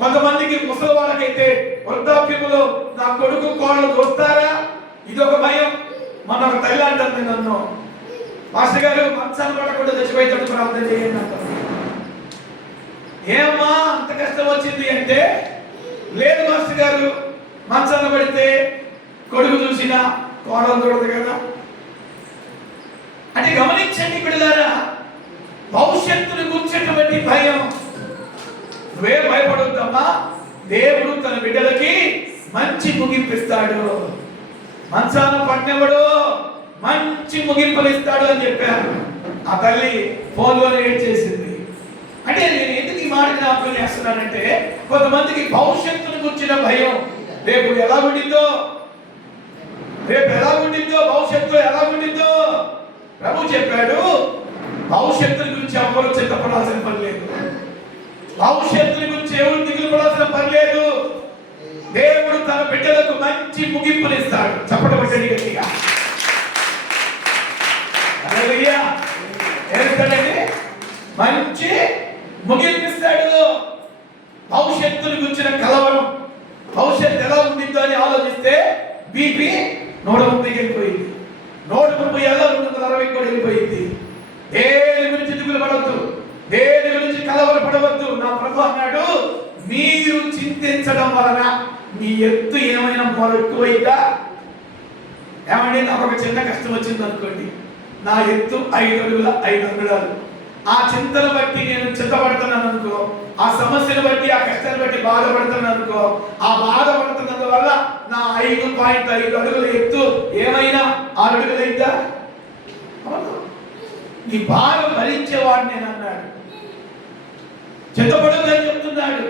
కొంతమందికి ముసలి వాళ్ళకైతే వృద్ధాప్యములో నా కొడుకు కోళ్ళు చూస్తారా ఇదొక భయం. మన ఒక తల్లి అంటుంది నన్ను, మాస్టర్ గారు మంచాన్ని పడకుండా చచ్చిపోయేటట్టు ప్రార్థన చేయండి అంటారు. ఏమమ్మా అంత కష్టం వచ్చింది అంటే, లేదు మాస్టర్ గారు మంచాన్ని పడితే కొడుకు చూసినా కోడలు చూడదు కదా. అంటే గమనించండి బిడ్డలారా, భవిష్యత్తును గురించినటువంటి భయం. నువ్వే భయపడొద్దమ్మా, దేవుడు తన బిడ్డలకి మంచి ముగింపిస్తాడు, మంచాన పడినవాడు మంచి ముగింపులు ఇస్తాడు అని చెప్పారు. ఆ తల్లి ఫోన్లోనే ఏడ్ చేసింది. అంటే నేను ఎందుకు ఈ మాట జ్ఞాపకం చేస్తున్నానంటే, కొంతమందికి భవిష్యత్తును గురించిన భయం. రేపు ఎలా ఉండిందో, భవిష్యత్తు ఎలా ఉండిందో ప్రభు చెప్పాడు. భవిష్యత్తు గురించి ఎవరు చింతపడాల్సిన పని లేదు. భవిష్యత్తు గురించి ఎవరు దిగులు పడాల్సిన పని లేదు. దేవుడు తన బిడ్డలకు మంచి ముగింపులు ఇస్తాడు. చప్పట పట్టండి గట్టిగా. హల్లెలూయా. ఏమిస్తాడండి? మంచి ముగింపిస్తాడు. భవిష్యత్తును గురించిన కలవరం, భవిష్యత్తు ఎలా ఉండిందో అని ఆలోచిస్తే బీపీ 130 వెళ్ళిపోయింది, 130 ఎలా 160 కూడా వెళ్ళిపోయింది. దేని గురించి దిగులు పడవద్దు, దేని గురించి కలవరపడవద్దు. నా ప్రభు అన్నాడు, మీరు చింతించడం వలన మీ ఎత్తు ఏమైనా ఎక్కువైందా? ఏమండి, నాకు ఒక చిన్న కష్టం వచ్చింది అనుకోండి, నా ఎత్తు 5 అడుగుల 5 అంగుళాలు. ఆ చింతను బట్టి నేను చింతపడుతున్నాను అనుకో, ఆ సమస్యను బట్టి ఆ కష్టాన్ని బట్టి బాధపడుతున్నాను అనుకో, ఆ బాధపడుతున్నందు వల్ల నా 5.5 అడుగుల ఎత్తు ఏమైనా 6 అడుగులు అయిందా? ఈ భారం భరించేవాడు నేను అన్నాడు. చింతపడొద్దని చెప్తున్నాడు,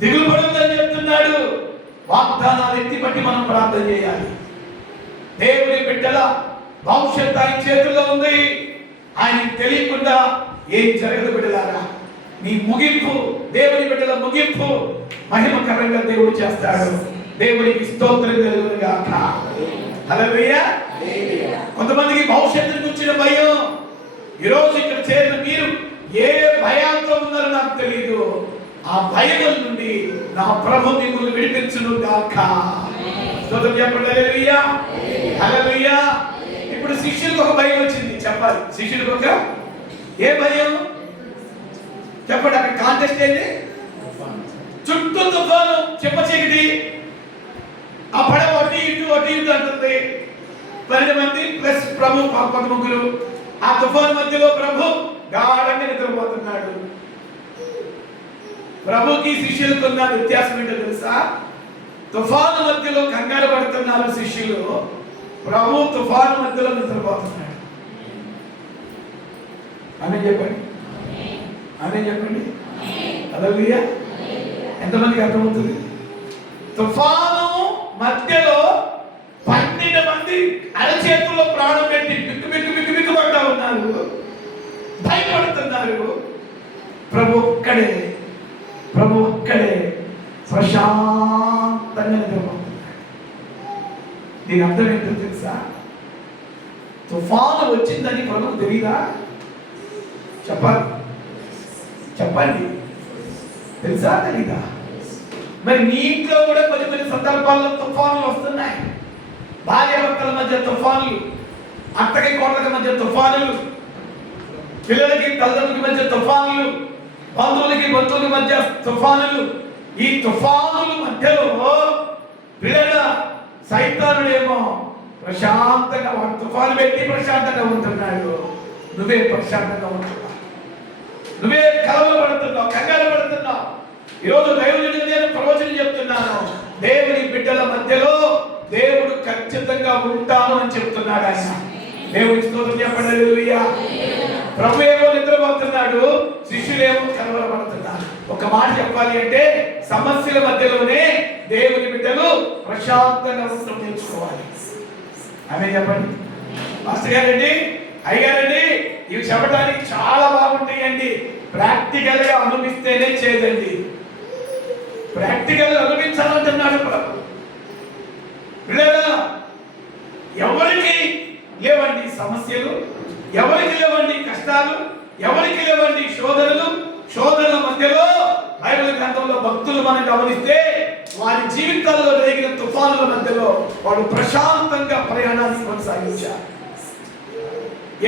దిగులు పడొద్దని చెప్తున్నాడు. వాగ్దానాలు ఎత్తి బట్టి మనం ప్రార్థన చేయాలి. దేవుని బిడ్డల భవిష్యత్తు ఆయన చేతుల్లో ఉంది. ఆయనకి తెలియకుండా ఏం జరగదు బిడ్డలారా. నీ ముగింపు, దేవుని బిడ్డల ముగింపు మహిమకరంగా దేవుడు చేస్తాడు. దేవునికి స్తోత్రం కలుగును గాక. హల్లెలూయా. కొంతమందికి భవిష్యత్తు గురించిన భయం. ఈరోజు ఇక్కడ చేరిన మీరు ఏ భయాలతో ఉన్నారో నాకు తెలియదు. ఆ భయముల నుండి నా ప్రభు మిమ్మల్ని విడిపించును గాక. స్తోత్రం చెప్పండి. హల్లెలూయా, హల్లెలూయా. ఇప్పుడు శిష్యులకు ఒక భయం వచ్చింది. చెప్పాలి, శిష్యులకు ఒక ఏ భయం చెప్పండి. అక్కడ కాంటెస్ట్ ఏంటి? చుట్టూ తుఫాను, చెప్ప చీకటి, ఆ పడవ అటు ఇటు అంటుంది. 12 మంది ప్లస్ ప్రభు 13. ఆ తుఫాను మధ్యలో ప్రభు గాఢంగా నిద్రపోతున్నాడు. ప్రభుకి శిష్యులకు ఉన్న వ్యత్యాసం ఏంటో తెలుసా? తుఫాను మధ్యలో కంగారు పడుతున్నారు శిష్యులు, ప్రభు తుఫాను మధ్యలో నిద్రపోతున్నాడు. అని చెప్పండి, అని చెప్పండి. హల్లెలూయా. ఎంతమందికి అర్థమవుతుంది? తుఫాను మధ్యలో 12 మంది అరచేతుల్లో ప్రాణం పెట్టి బిక్కు పడ్డా ఉన్నారు, భయపడుతున్నారు. ప్రభు ఒక్కడే ప్రశాంతంగా నిద్రపోతున్నాడు. దీని అర్థం ఏంటో తెలుసా? తుఫాను వచ్చిందని ప్రభుకు తెలియదా? చెప్పండి, తెలుసా తెలీదా? మరి నీ ఇంట్లో కూడా కొన్ని సందర్భాల్లో తుఫానులు వస్తున్నాయి. భార్యాభర్తల మధ్య తుఫానులు, అత్తకి కోడలకి మధ్య తుఫానులు, పిల్లలకి తల్లిదండ్రులకి మధ్య తుఫానులు, బంధువులకి మధ్య తుఫానులు. ఈ తుఫానుల మధ్యలో పిల్లల సైతానుడేమో ప్రశాంతంగా, వాడు తుఫాను పెట్టి ప్రశాంతంగా ఉంటున్నాడు. నువ్వే ప్రశాంతంగా ఉంటున్నావు, నువ్వే కలవరపడుతున్నావు, కంగారు పడుతున్నావు. ఈరోజు దైవజనుడిగా నేను ప్రవచనం చెప్తున్నాను. దేవుని బిడ్డల మధ్యలో దేవుడు ఖచ్చితంగా ఉంటాను అని చెప్తున్నాడు ఆయన. దేవుని స్తోత్రం చెప్పండి. హల్లెలూయా. ప్రభు ఏమో నిద్రపోతున్నాడు, శిష్యులేమో కలవరపడుతున్నారు. ఒక మాట చెప్పాలి అంటే సమస్యల మధ్యలోనే దేవుని బిడ్డలు ప్రశాంతంగా ఉండడం నేర్చుకోవాలి. ఆమె చెప్పండి. మాస్టర్ గారండి, అయ్యగారండి, ఇవి చెప్పడానికి చాలా బాగుంటాయండి. ప్రాక్టికల్ గా అనుభవిస్తేనే చేయదండి. ప్రాక్టికల్ గా అనుభవించాలంటున్నాడు ప్రభు. ఎవరికి లేవండి సమస్యలు, ఎవరికి లేవండి కష్టాలు, ఎవరికి లేవండి శోధనల మధ్యలో బైబిల్ గ్రంథంలో భక్తులు మనం గమనిస్తే వారి జీవితాల్లో రేగిన తుఫానుల మధ్యలో వాడు ప్రశాంతంగా ప్రయాణాన్ని కొనసాగించారు.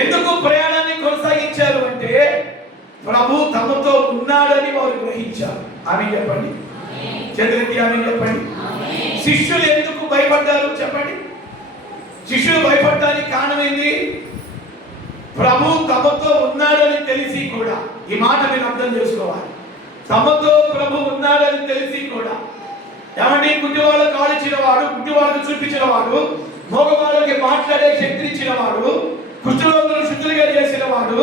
ఎందుకు ప్రయాణాన్ని కొనసాగించారు అంటే ప్రభు తమతో ఉన్నాడని వారు గ్రహించారు. ఆమె చెప్పండి, చంద్రకి ఆమె చెప్పండి. శిష్యులు ఎందుకు భయపడ్డారు చెప్పండి? శిష్యులు భయపడడానికి కారణమైంది ప్రభు తమతో ఉన్నాడని తెలిసి కూడా. ఈ మాట మీరు అర్థం చేసుకోవాలి. తమతో ప్రభు ఉన్నాడని తెలిసి కూడా. ఏమండి, గుడ్డివాళ్ళ కాల్చిన వాడు, గుడ్డివాళ్ళకు చూపించిన వాడు, మగవాళ్ళకి మాట్లాడే శక్తి ఇచ్చిన వాడు, కుష్ఠరోగులను శుద్ధులుగా చేసిన వాడు,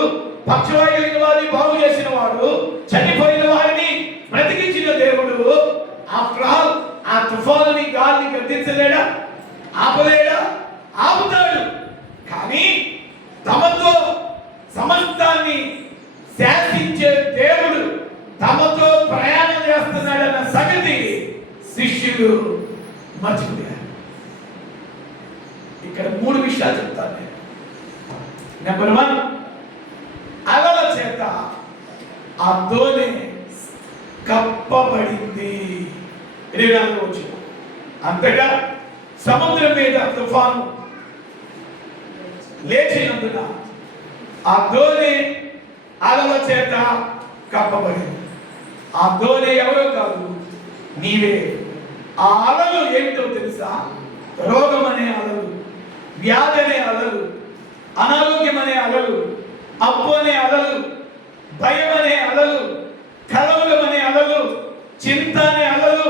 పక్షవాయువుల వారిని బాగు చేసిన వాడు, చనిపోయిన వారిని బ్రతికించిన దేవుడు ఆఫ్టర్ ఆల్ ఆ తుఫానుని గాలిని గద్దించలేడా? ఆపలేడా? ఆపుతాడు. కానీ తమతో సమస్తాన్ని శాసించే దేవుడు తమతో ప్రయాణం చేస్తున్నాడన్న సంగతి శిష్యులు మర్చిపోయారు. ఇక్కడ 3 విషయాలు చెప్తాను నేను. నెంబర్ 1, అలల చేత ఆ దోణి కప్పబడింది. 24వ వచనం. అంతటా సముద్రం మీద తుఫాను లేచినందున ఆ దోణి అలల చేత కప్పబడింది. ఆ దోణి ఎవరో కాదు, నీవే. ఆ అలలు ఏమిటో తెలుసా? రోగం అనే అలలు, వ్యాధి అనే అలలు, అనారోగ్యం అనే అలలు, అప్పు అనే అలలు, భయం అనే అలలు, కలవరం అనే అలలు, చింత అనే అలలు,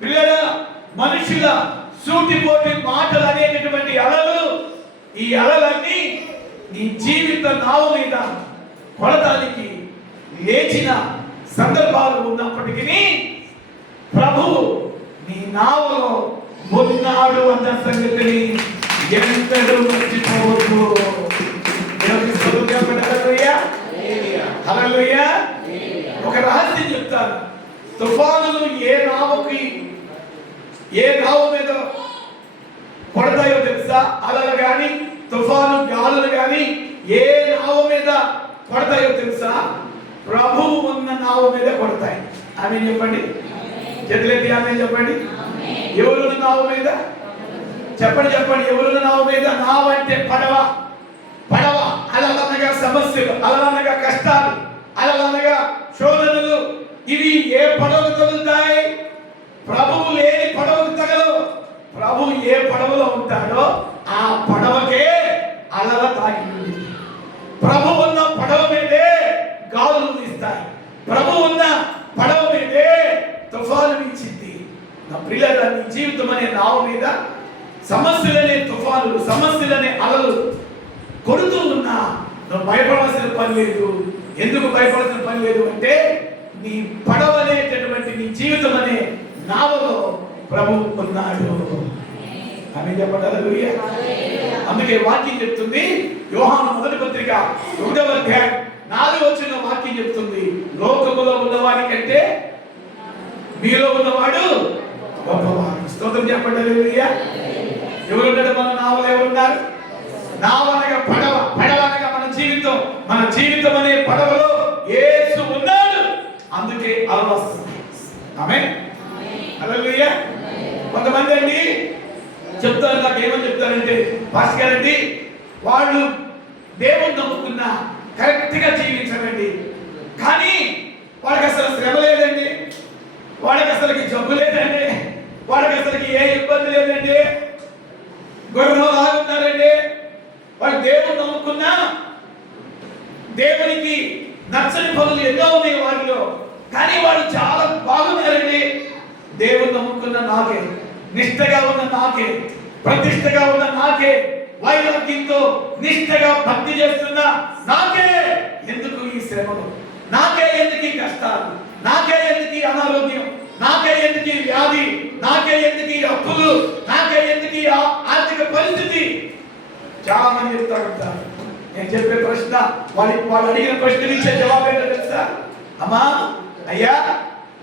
పిల్లల మనుషుల సూటిపోటి మాటలు అనేటటువంటి అలలు. ఈ అలలన్నీ నీ జీవిత నావ మీద కొడతానికి లేచిన సందర్భాలు ఉన్నప్పటికీ ప్రభువు నీ నావలో ఉన్నాడు అన్న సంగతిని ఎంతడూ మర్చిపోవద్దు. హల్లెలూయా. హల్లెలూయా. ఒక రహస్యం చెప్తాను. తుఫానులు ఏ నావ మీద పడతాయో తెలుసా? అలలు కానీ తుఫాను గాలులు కానీ ఏ నావ మీద పడతాయో తెలుసా? ప్రభువు ఉన్న నావ మీద పడతాయి. ఆమె చెప్పండి, చేతులెత్తి ఆమె చెప్పండి. ఎవరున్న నావ మీద? చెప్పండి చెప్పండి, ఎవరున్న నావ మీద? నావ అంటే పడవ. పడవ అలలనగా సమస్యలు, అలలనగా కష్టాలు, అలలనగా శోధనలు. ఇవి ఏ పడవకు తగులుతాయి? ప్రభువు లేని పడవకు తగలవు. ప్రభువు ఏ పడవలో ఉంటాడో ఆ పడవకే అలల తాకింది. ప్రభు ఉన్న పడవ మీదే గాలులు వీస్తాయి. ప్రభు ఉన్న పడవ మీదే తుఫాను వీచింది. నా ప్రియులారా, నీ జీవితం అనే నావ మీద సమస్యలనే తుఫానులు, సమస్యలనే అలలు కొడుతూ ఉన్నా నువ్వు భయపడాల్సిన పని లేదు. ఎందుకు భయపడాల్సిన పని లేదు అంటే నీ పడవ అనేటటువంటి నీ జీవితం అనే నావలో ప్రభు ఉన్నాడు. అని చెప్పగలరు. అందుకే వాక్యం చెప్తుంది, యోహాను మొదటి పత్రిక 1వ అధ్యాయం 4వ వచనం వాక్యం చెప్తుంది, లోకములో ఉన్నవాడి కంటే మీలో ఉన్నవాడు గొప్పవాడు. స్తోత్రం చెప్పండి. హల్లెలూయా. ఎవరున్నాడు మన నావలో? ఎవరున్నారు? నావ అనగా పడవ. పడవ అనగా మన జీవితం. మన జీవితం అనే పడవలో యేసు ఉన్నాడు. అందుకే అలలు వస్తుంది. ఆమేన్. హల్లెలూయా. కొంతమంది అండి చెప్తారు, నాకు ఏమని చెప్తారంటే, పాస్టర్ గారండి వాళ్ళు దేవుని నమ్ముకున్న కరెక్ట్గా జీవించరండి, కానీ వాళ్ళకి అసలు శ్రమ లేదండి, వాళ్ళకి అసలుకి జబ్బు లేదండి, వాళ్ళకి అసలుకి ఏ ఇబ్బంది లేదండి, గొర్రెలో లాగున్నారండి. వాళ్ళు దేవుని నమ్ముకున్నా దేవునికి నచ్చని పనులు ఎన్నో ఉన్నాయి వారిలో, కానీ వాళ్ళు చాలా బాగున్నారండి. దేవుని నమ్ముకున్న నాకే, నిష్ఠగా ఉన్న నాకే, ప్రతిష్టగా ఉన్న నాకే, వైరాగ్యంతో నిష్ఠగా భక్తి చేస్తున్న నాకే ఎందుకు ఈ శ్రమలు, నాకే ఎందుకు ఈ కష్టాలు, నాకే ఎందుకు ఈ అనారోగ్యం, నాకే ఎందుకు ఈ వ్యాధి, నాకే ఎందుకు ఈ అప్పులు, నాకే ఎందుకు ఈ ఆర్థిక పరిస్థితి? చాలా మంది చెప్తా ఉంటారు. నేను చెప్పే ప్రశ్న, వాళ్ళు అడిగిన ప్రశ్న ఇచ్చే జవాబు ఏంటో తెలుసా? అమ్మా అయ్యా,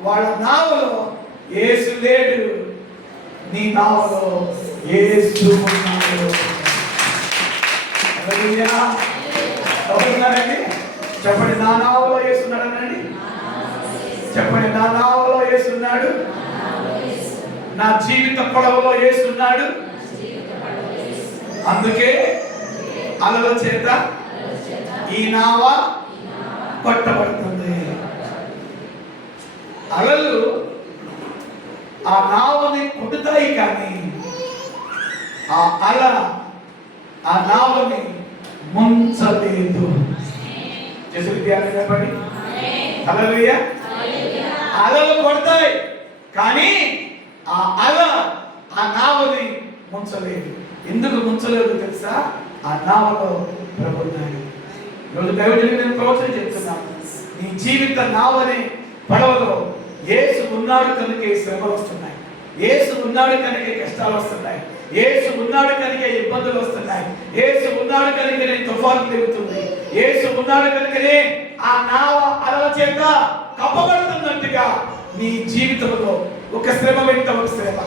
వాళ్ళ నావలో యేసు లేడు, నీ నావలో యేసు ఉన్నాడు. అవుతున్నారండి? చెప్పండి, నా నావలో యేసు ఉన్నాడు అనండి. చెప్పండి, నా నావలో యేసు ఉన్నాడు, నా జీవిత పడవలో యేసు ఉన్నాడు. అందుకే అలల చేత ఈ నావ కొట్టబడుతుంది. అలలు ఆ నావని కొట్టుతాయి, కానీ ఆ అల ఆ నావని ముంచలేదు. చెప్పండి. హల్లెలూయా. అలలు కొడతాయి, కానీ ఆ అల ఆ నావని ముంచలేదు. ఎందుకు ముంచలేదు తెలుసా? ఆ నావలో ప్రభు ఉన్నాడు. ఈరోజు దైవజనులకు నేను ప్రవచనం చెప్తున్నాను, నీ జీవిత నావని పడవలో యేసు ఉన్నాడు కనుక శ్రమలు వస్తున్నాయి, యేసు ఉన్నాడు కనుక కష్టాలు వస్తున్నాయి, యేసు ఉన్నాడు కనుక ఇబ్బందులు వస్తున్నాయి, యేసు ఉన్నాడు కనుకనే తుఫాను తిరుగుతుంది, యేసు ఉన్నాడు కనుకనే ఆ నావ అలల చేత కప్పబడుతున్నట్టుగా నీ జీవితంలో ఒక శ్రమ వెంట ఒక శ్రమ,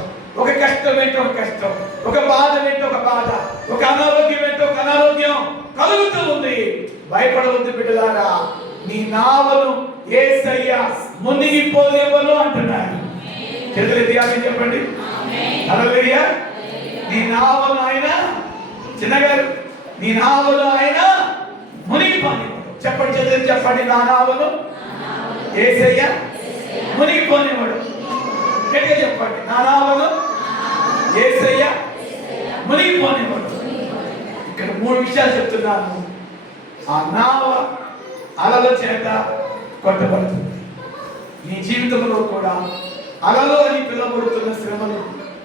ఒక కష్టం వెంట ఒక కష్టం, ఒక బాధ వెంట ఒక బాధ, ఒక అనారోగ్యం వెంట ఒక అనారోగ్యం కలుగుతూ ఉంది. భయపడవద్దు బిడ్డలారా, నీ నావను యేసయ్య మునిగిపోలేవను అంటున్నాడు. చేతులెత్తి ఆమేన్ చెప్పండి. హల్లెలూయా. నీ నావను ఆయన, చిన్నగారు, నీ నావను ఆయన మునిగిపోనివ్వడు. చెప్పండి, చేతులెత్తి చెప్పండి, నా నావను యేసయ్య మునిగిపోనివ్వడు. గట్టిగా చెప్పండి, నా నావను యేసయ్య మునిగిపోనివ్వడు. ఇక్కడ 3 విషయాలు చెప్తున్నాను. ఆ నావ అలల చేత కొట్టబడుతుంది. నీ జీవితంలో కూడా అలలు అని పిలువబడుతున్న శ్రమలు,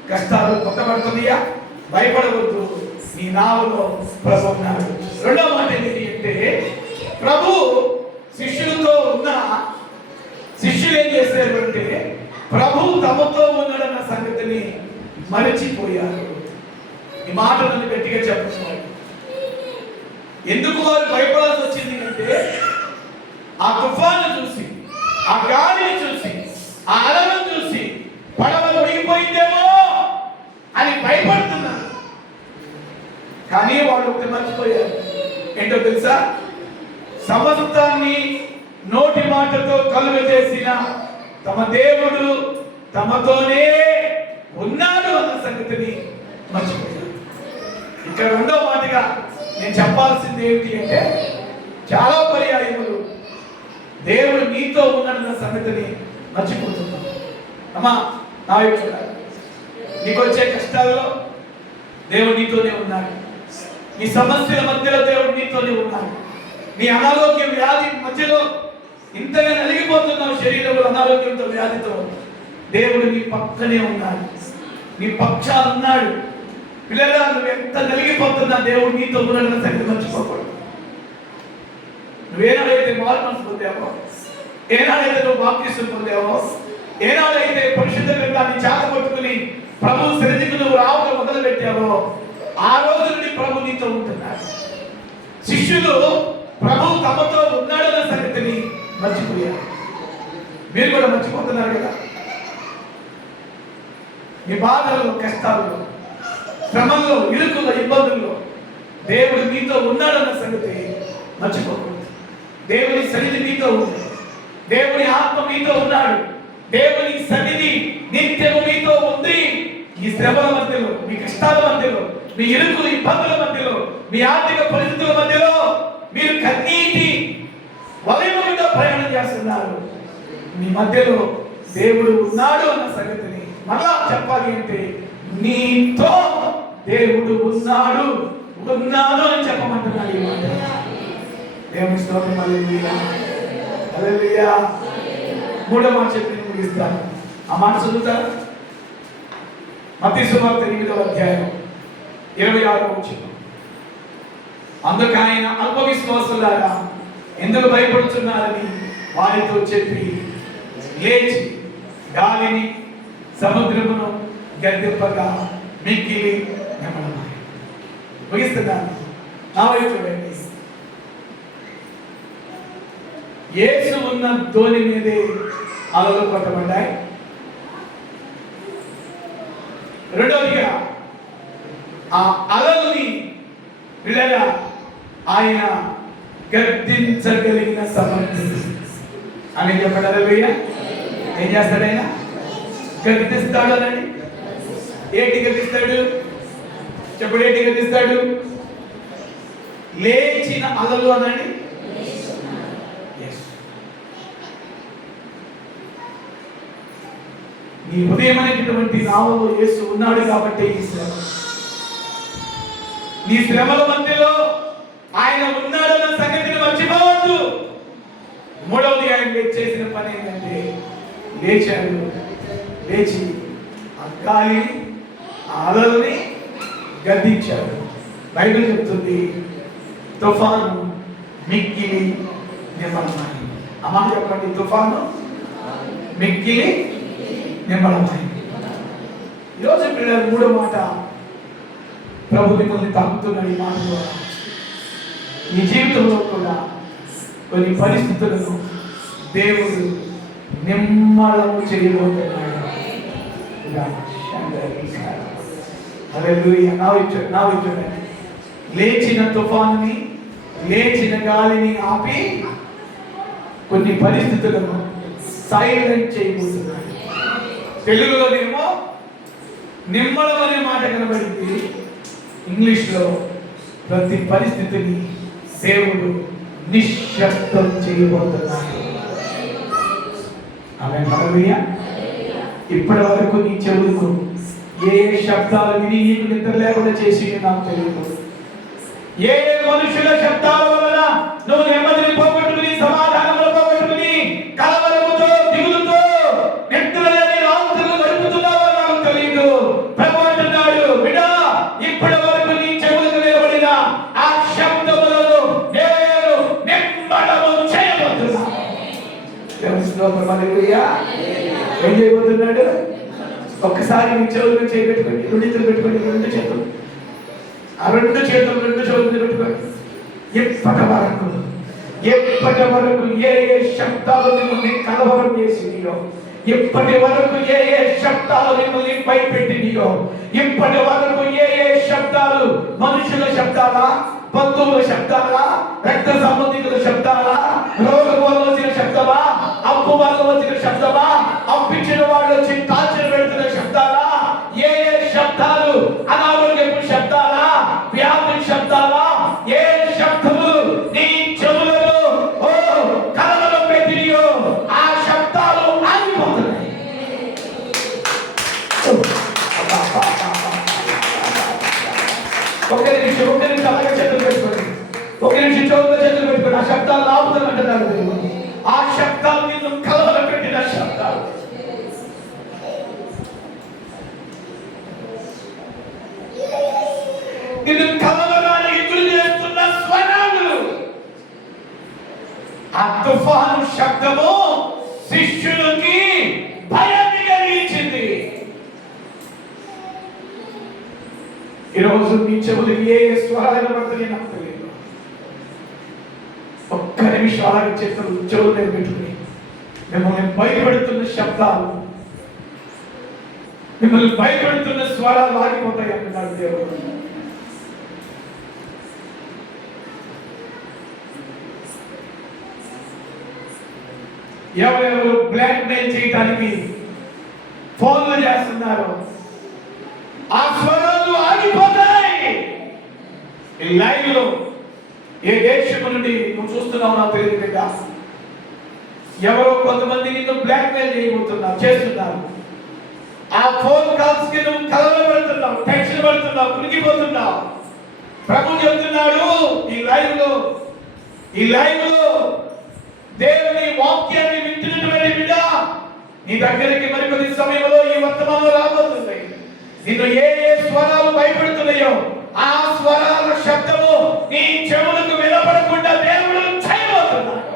కష్టాలు కొట్టబడుతుందియా? భయపడవద్దు, నీ నావలో ప్రభు ఉన్నాడు. రెండో మాట ఏంటి అంటే, ప్రభు శిష్యులతో ఉన్న శిష్యులు ఏం చేశారు అంటే, ప్రభు తమతో ఉన్నాడన్న సంగతిని మరచిపోయారు. ఈ మాట నన్ను గట్టిగా చెప్పారు. ఎందుకు వారు భయపడాల్సి వచ్చింది అంటే, ఆ తుఫాను చూసి, ఆ గాలిని చూసి, ఆ అలలను చూసి పడవ మునిగిపోయిందేమో అని భయపడుతున్నారు. కానీ వాళ్ళు ఒకటి మర్చిపోయారు. ఏంటో తెలుసా? సమస్తాన్ని నోటి మాటతో కలుగజేసిన తమ దేవుడు తమతోనే ఉన్నాడు అన్న సంగతిని మర్చిపోయారు. ఇక్కడ రెండో మాటగా నేను చెప్పాల్సింది ఏమిటి అంటే, చాలా పర్యాయములు దేవుడు నీతో ఉన్నాడన్న సంగతిని మర్చిపోతున్నాం. అమ్మా, నా యొక్క నీకు వచ్చే కష్టాల్లో దేవుడు నీతోనే ఉన్నాడు. నీ సమస్యల మధ్యలో దేవుడు నీతోనే ఉన్నాడు. నీ అనారోగ్య వ్యాధి మధ్యలో ఇంతగా నలిగిపోతున్నావు, శరీరంలో అనారోగ్యంతో వ్యాధితో, దేవుడు నీ పక్కనే ఉన్నాడు, నీ పక్షాన ఉన్నాడు. పిల్లగా నువ్వు ఎంత నలిగిపోతున్నా దేవుడు నీతో ఉన్నాడన్న సంగతి మర్చిపోకూడదు. నువ్వేనాడైతే మార్పు పొందావో, ఏనాడైతే నువ్వు బాప్తిసం పొందావో, ఏనాడైతే పరిశుద్ధ గ్రంథాన్ని చేతపట్టుకుని ప్రభు సన్నిధికి నువ్వు రావడం మొదలు పెట్టావో, ఆ రోజు నుండి ప్రభు నీతో ఉంటున్నాడు. శిష్యులు ప్రభు తమతో ఉన్నాడన్న సంగతిని మర్చిపోయారు. మీరు కూడా మర్చిపోతున్నారు కదా. మీ బాధల్లో, కష్టాల్లో, శ్రమంలో, ఇరుకుల్లో, ఇబ్బందుల్లో దేవుడు మీతో ఉన్నాడన్న సంగతి మర్చిపోకూడదు. దేవుని సన్నిధి మీతో ఉంది, దేవుని ఆత్మ మీతో ఉన్నాడు, దేవుని సన్నిధి నిత్యము మీతో ఉంది. ఈ శ్రమల మధ్యలో, మీ కష్టాల మధ్యలో, మీ ఇరుకులు, ఇబ్బందుల మధ్యలో, మీ ఆర్థిక పరిస్థితుల మధ్యలో మీరు కన్నీటి వలయంగా ప్రయాణం చేస్తున్నారు. మీ మధ్యలో దేవుడు ఉన్నాడు అన్న సంగతిని మరలా చెప్పాలి అంటే, నీతో దేవుడు ఉన్నాడు అని చెప్పమంటున్నాడు ఈ మాట. దేవుని స్తోత్రం. హల్లెలూయా, హల్లెలూయా. మూడో మాట చెప్పి నేను ముగిస్తాను. ఆ మాట చదువుతారు. మత్తయి సువార్త 8వ అధ్యాయం 26వ వచనం. అందుకు ఆయన, అల్ప విశ్వాసులారా ఎందుకు భయపడుతున్నారని వారితో చెప్పి లేచి గాలిని సముద్రమును గద్దింపగా మిక్కిలి నెమ్మది. ముగిస్తున్నాను. నా వైపు చూడండి. యేసు ఉన్న ధోని మీదే అలలు కొట్టబడ్డాయి. రెండవదిగా ఆ అలల్ని పిల్లగా ఆయన గద్దించగలిగిన సమర్థుడు అని చెప్పడారు. ఏం చేస్తాడు ఆయన? గద్దిస్తాడు అనండి. ఏంటి గద్దిస్తాడు? చెప్పడు. ఏంటి గద్దిస్తాడు? లేచిన అలలు అనండి. నీ హృదయం అనేటటువంటి నావలో యేసు ఉన్నాడు కాబట్టి ఈ శ్రమ. నీ శ్రమల మధ్యలో ఆయన ఉన్నాడన్న సంగతిని మర్చిపోవద్దు. మూడవది ఆయన చేసిన పని ఏంటంటే, లేచాడు. లేచి ఆ గాలిని, ఆ అలల్ని గద్దించాడు. బైబిల్ చెప్తుంది, తుఫాను మిక్కిలి నిమ్మలమైంది. అమ్మ చెప్పండి, తుఫాను మిక్కిలి నిమ్మలమైంది. ఈరోజు పిల్లలు మూడో మాట ప్రభు మిమ్మల్ని తాకుతున్నాడు. ఈ మాట ద్వారా ఈ జీవితంలో కూడా కొన్ని పరిస్థితులను దేవుడు నిమ్మలము చేయబోతున్నాడు. లేచిన తుఫాన్ని, లేచిన గాలిని ఆపి కొన్ని పరిస్థితులను సైలెంట్ చేయబోతున్నాడు. తెలుగులోనేమో నిమ్మలం అనే మాట కనబడింది. ఇంగ్లీష్లో ప్రతి పరిస్థితిని దేవుడు నిశ్శబ్దం చేయబోతున్నాడు. ఆమేన్. హల్లెలూయా. ఇప్పటి వరకు నీ చెవులకు ఏ శబ్దాలు విని నీకు నిద్ర లేకుండా చేసి నాకు తెలియదు. ఏ మనుషుల శబ్దాల వలన నువ్వు నెమ్మదిని పోగొట్టుకుని, సమాధానంలో పోగొట్టుకుని, కలవరముతో, దిగులుతో నిద్ర లేని రాత్రులు గడుపుతున్నావో నాకు తెలియదు. ప్రభు అంటున్నాడు, బిడ్డా, ఇప్పటి వరకు నీ చెవులకు వినబడిన ఆ శబ్దములను నేను నిమ్మళము చేయబోతున్నా. ఏం చేయబోతున్నాడు? ఒక్కసారి మీ చెవులను చేయబెట్టుకోండి, రెండితులు పెట్టుకోండి, రెండు చేతులు, ఆ రెండు చేతులు రెండు చెవులు పెట్టుకోండి. ఇప్పటి వరకు ఎప్పటి వరకు ఏ ఏ శబ్దాలు మిమ్మల్ని కలవరం చేసినాయో, ఇప్పటి వరకు ఏ ఏ శబ్దాలు మిమ్మల్ని భయపెట్టినాయో, ఇప్పటి వరకు ఏ ఏ శబ్దాలు, మనుషుల శబ్దాలా, బంధువుల శబ్దాలా, రక్త సంబంధికుల శబ్దాలా, రోగం వల్ల వచ్చిన శబ్దమా, అప్పు వల్ల వచ్చిన శబ్దమా, అప్పించిన వాళ్ళు వచ్చి టార్చర్ పెడుతున్న శబ్దాలా, ఏ ఏ శబ్దాలు, అనారోగ్యపు శబ్దాలా, వ్యాధి శబ్దాలా, ఏ శబ్దములు నీ చెవులలో కలవరం పెట్టినయో ఆ శబ్దాలు ఆగిపోతున్నాయి. ఒక నిమిషం అలాగే చేతులు పెట్టుకోండి, ఒక నిమిషం చెవుల్లో చేతులు పెట్టుకోండి. ఆ శబ్దాలు ఆపుతానంటున్నారు. ఆ శబ్దాలు నిన్ను కలవరం పెట్టిన శబ్దాలు. నిన్ను కలవరానికి గురి చేస్తున్న స్వరాలు. ఆ తుఫాను శబ్దము శిష్యులకి భయాన్ని కలిగించింది. ఈరోజు మీ చెవులకి ఏ స్వరాలు పడుతుంది నాకు తెలియదు. ఒక్క నిమిషం అలాగే చేతులు చెవులు మీద పెట్టుకుని మిమ్మల్ని భయపెడుతున్న శబ్దాలు, మిమ్మల్ని భయపెడుతున్న స్వరాలు ఆగిపోతాయి అంటున్నాడు దేవుడు. ఎవరెవరు బ్లాక్ మెయిల్ చేయడానికి ఫోన్లు చేస్తున్నారు, ఆ స్వరాలు ఆగిపోతాయి. లైవ్ లో ఏ దేశం నుండి నువ్వు చూస్తున్నావు నాకు తెలియదు కదా. ఎవరో కొంతమంది నిన్ను బ్లాక్ మెయిల్ చేస్తున్నారు. ఆ ఫోన్ కాల్స్ కి నువ్వు కలవరపడుతున్నావు, టెన్షన్ పడుతున్నావు, కులిగిపోతున్నావు. ప్రభు చెప్తున్నాడు ఈ లైవ్ లో దేవుని వాక్యాన్ని వింటున్నటువంటి బిడ్డ, నీ దగ్గరికి మరికొద్ది సమయంలో ఈ వర్తమానం రాబోతుంది. నిన్ను ఏ ఏ స్వరాలు భయపెడుతున్నాయో ఆ స్వరాల శబ్దము నీ చెవులకు వినపడకుండా దేవుడు చేయబోతున్నాడు.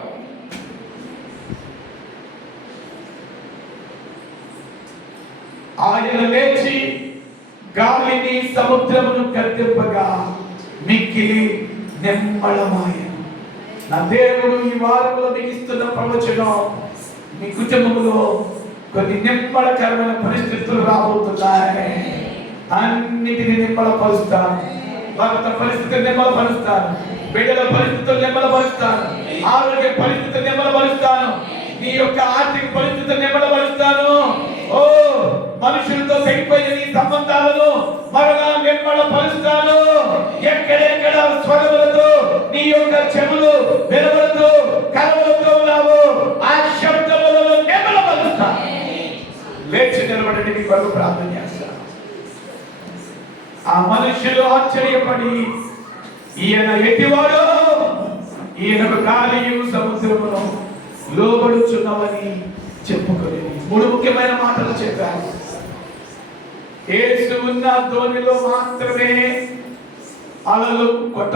ఆయన లేచి గాలిని సముద్రమును గద్దింపగా మిక్కిలి నిమ్మళమాయెను. నా దేవుడు ఈ వారంలో మీకు ఇస్తున్న ప్రవచనం, మీ కుటుంబంలో కొన్ని నిమ్మళకరమైన పరిస్థితులు రాబోతున్నాయి. అన్నిటిని నిమ్మళపరుస్తాను. భర్త పరిస్థితులు నిమ్మళపరుస్తాను, బిడ్డల పరిస్థితులు నిమ్మళపరుస్తాను, ఆరోగ్య పరిస్థితులు నిమ్మళపరుస్తాను, నీ యొక్క ఆర్థిక పరిస్థితులు నిమ్మళపరుస్తాను. మనుషులతో తెగిపోయిన నీ సంబంధాలను మరలా నిమ్మళపరుస్తాను. ఎక్కడెక్కడ స్వరములతో నీ యొక్క చెవులు వినబడుతూ కలవలతో ఉన్నావు, ఆ శబ్దములను నిమ్మళపరుస్తాను. లేచి నిలబడండి, మీ కొరకు ప్రార్థన చేస్తాను. ఆ మనుషులు ఆశ్చర్యపడి, ఈయన ఎట్టివాడు, ఈయనకు గాలియు సముద్రమును లోబడుచున్నవని చెప్పుకొని 3 ముఖ్యమైన మాటలు చెప్పారు. యేసు ఉన్న ధోనిలో మాత్రమే అలలు కొట్ట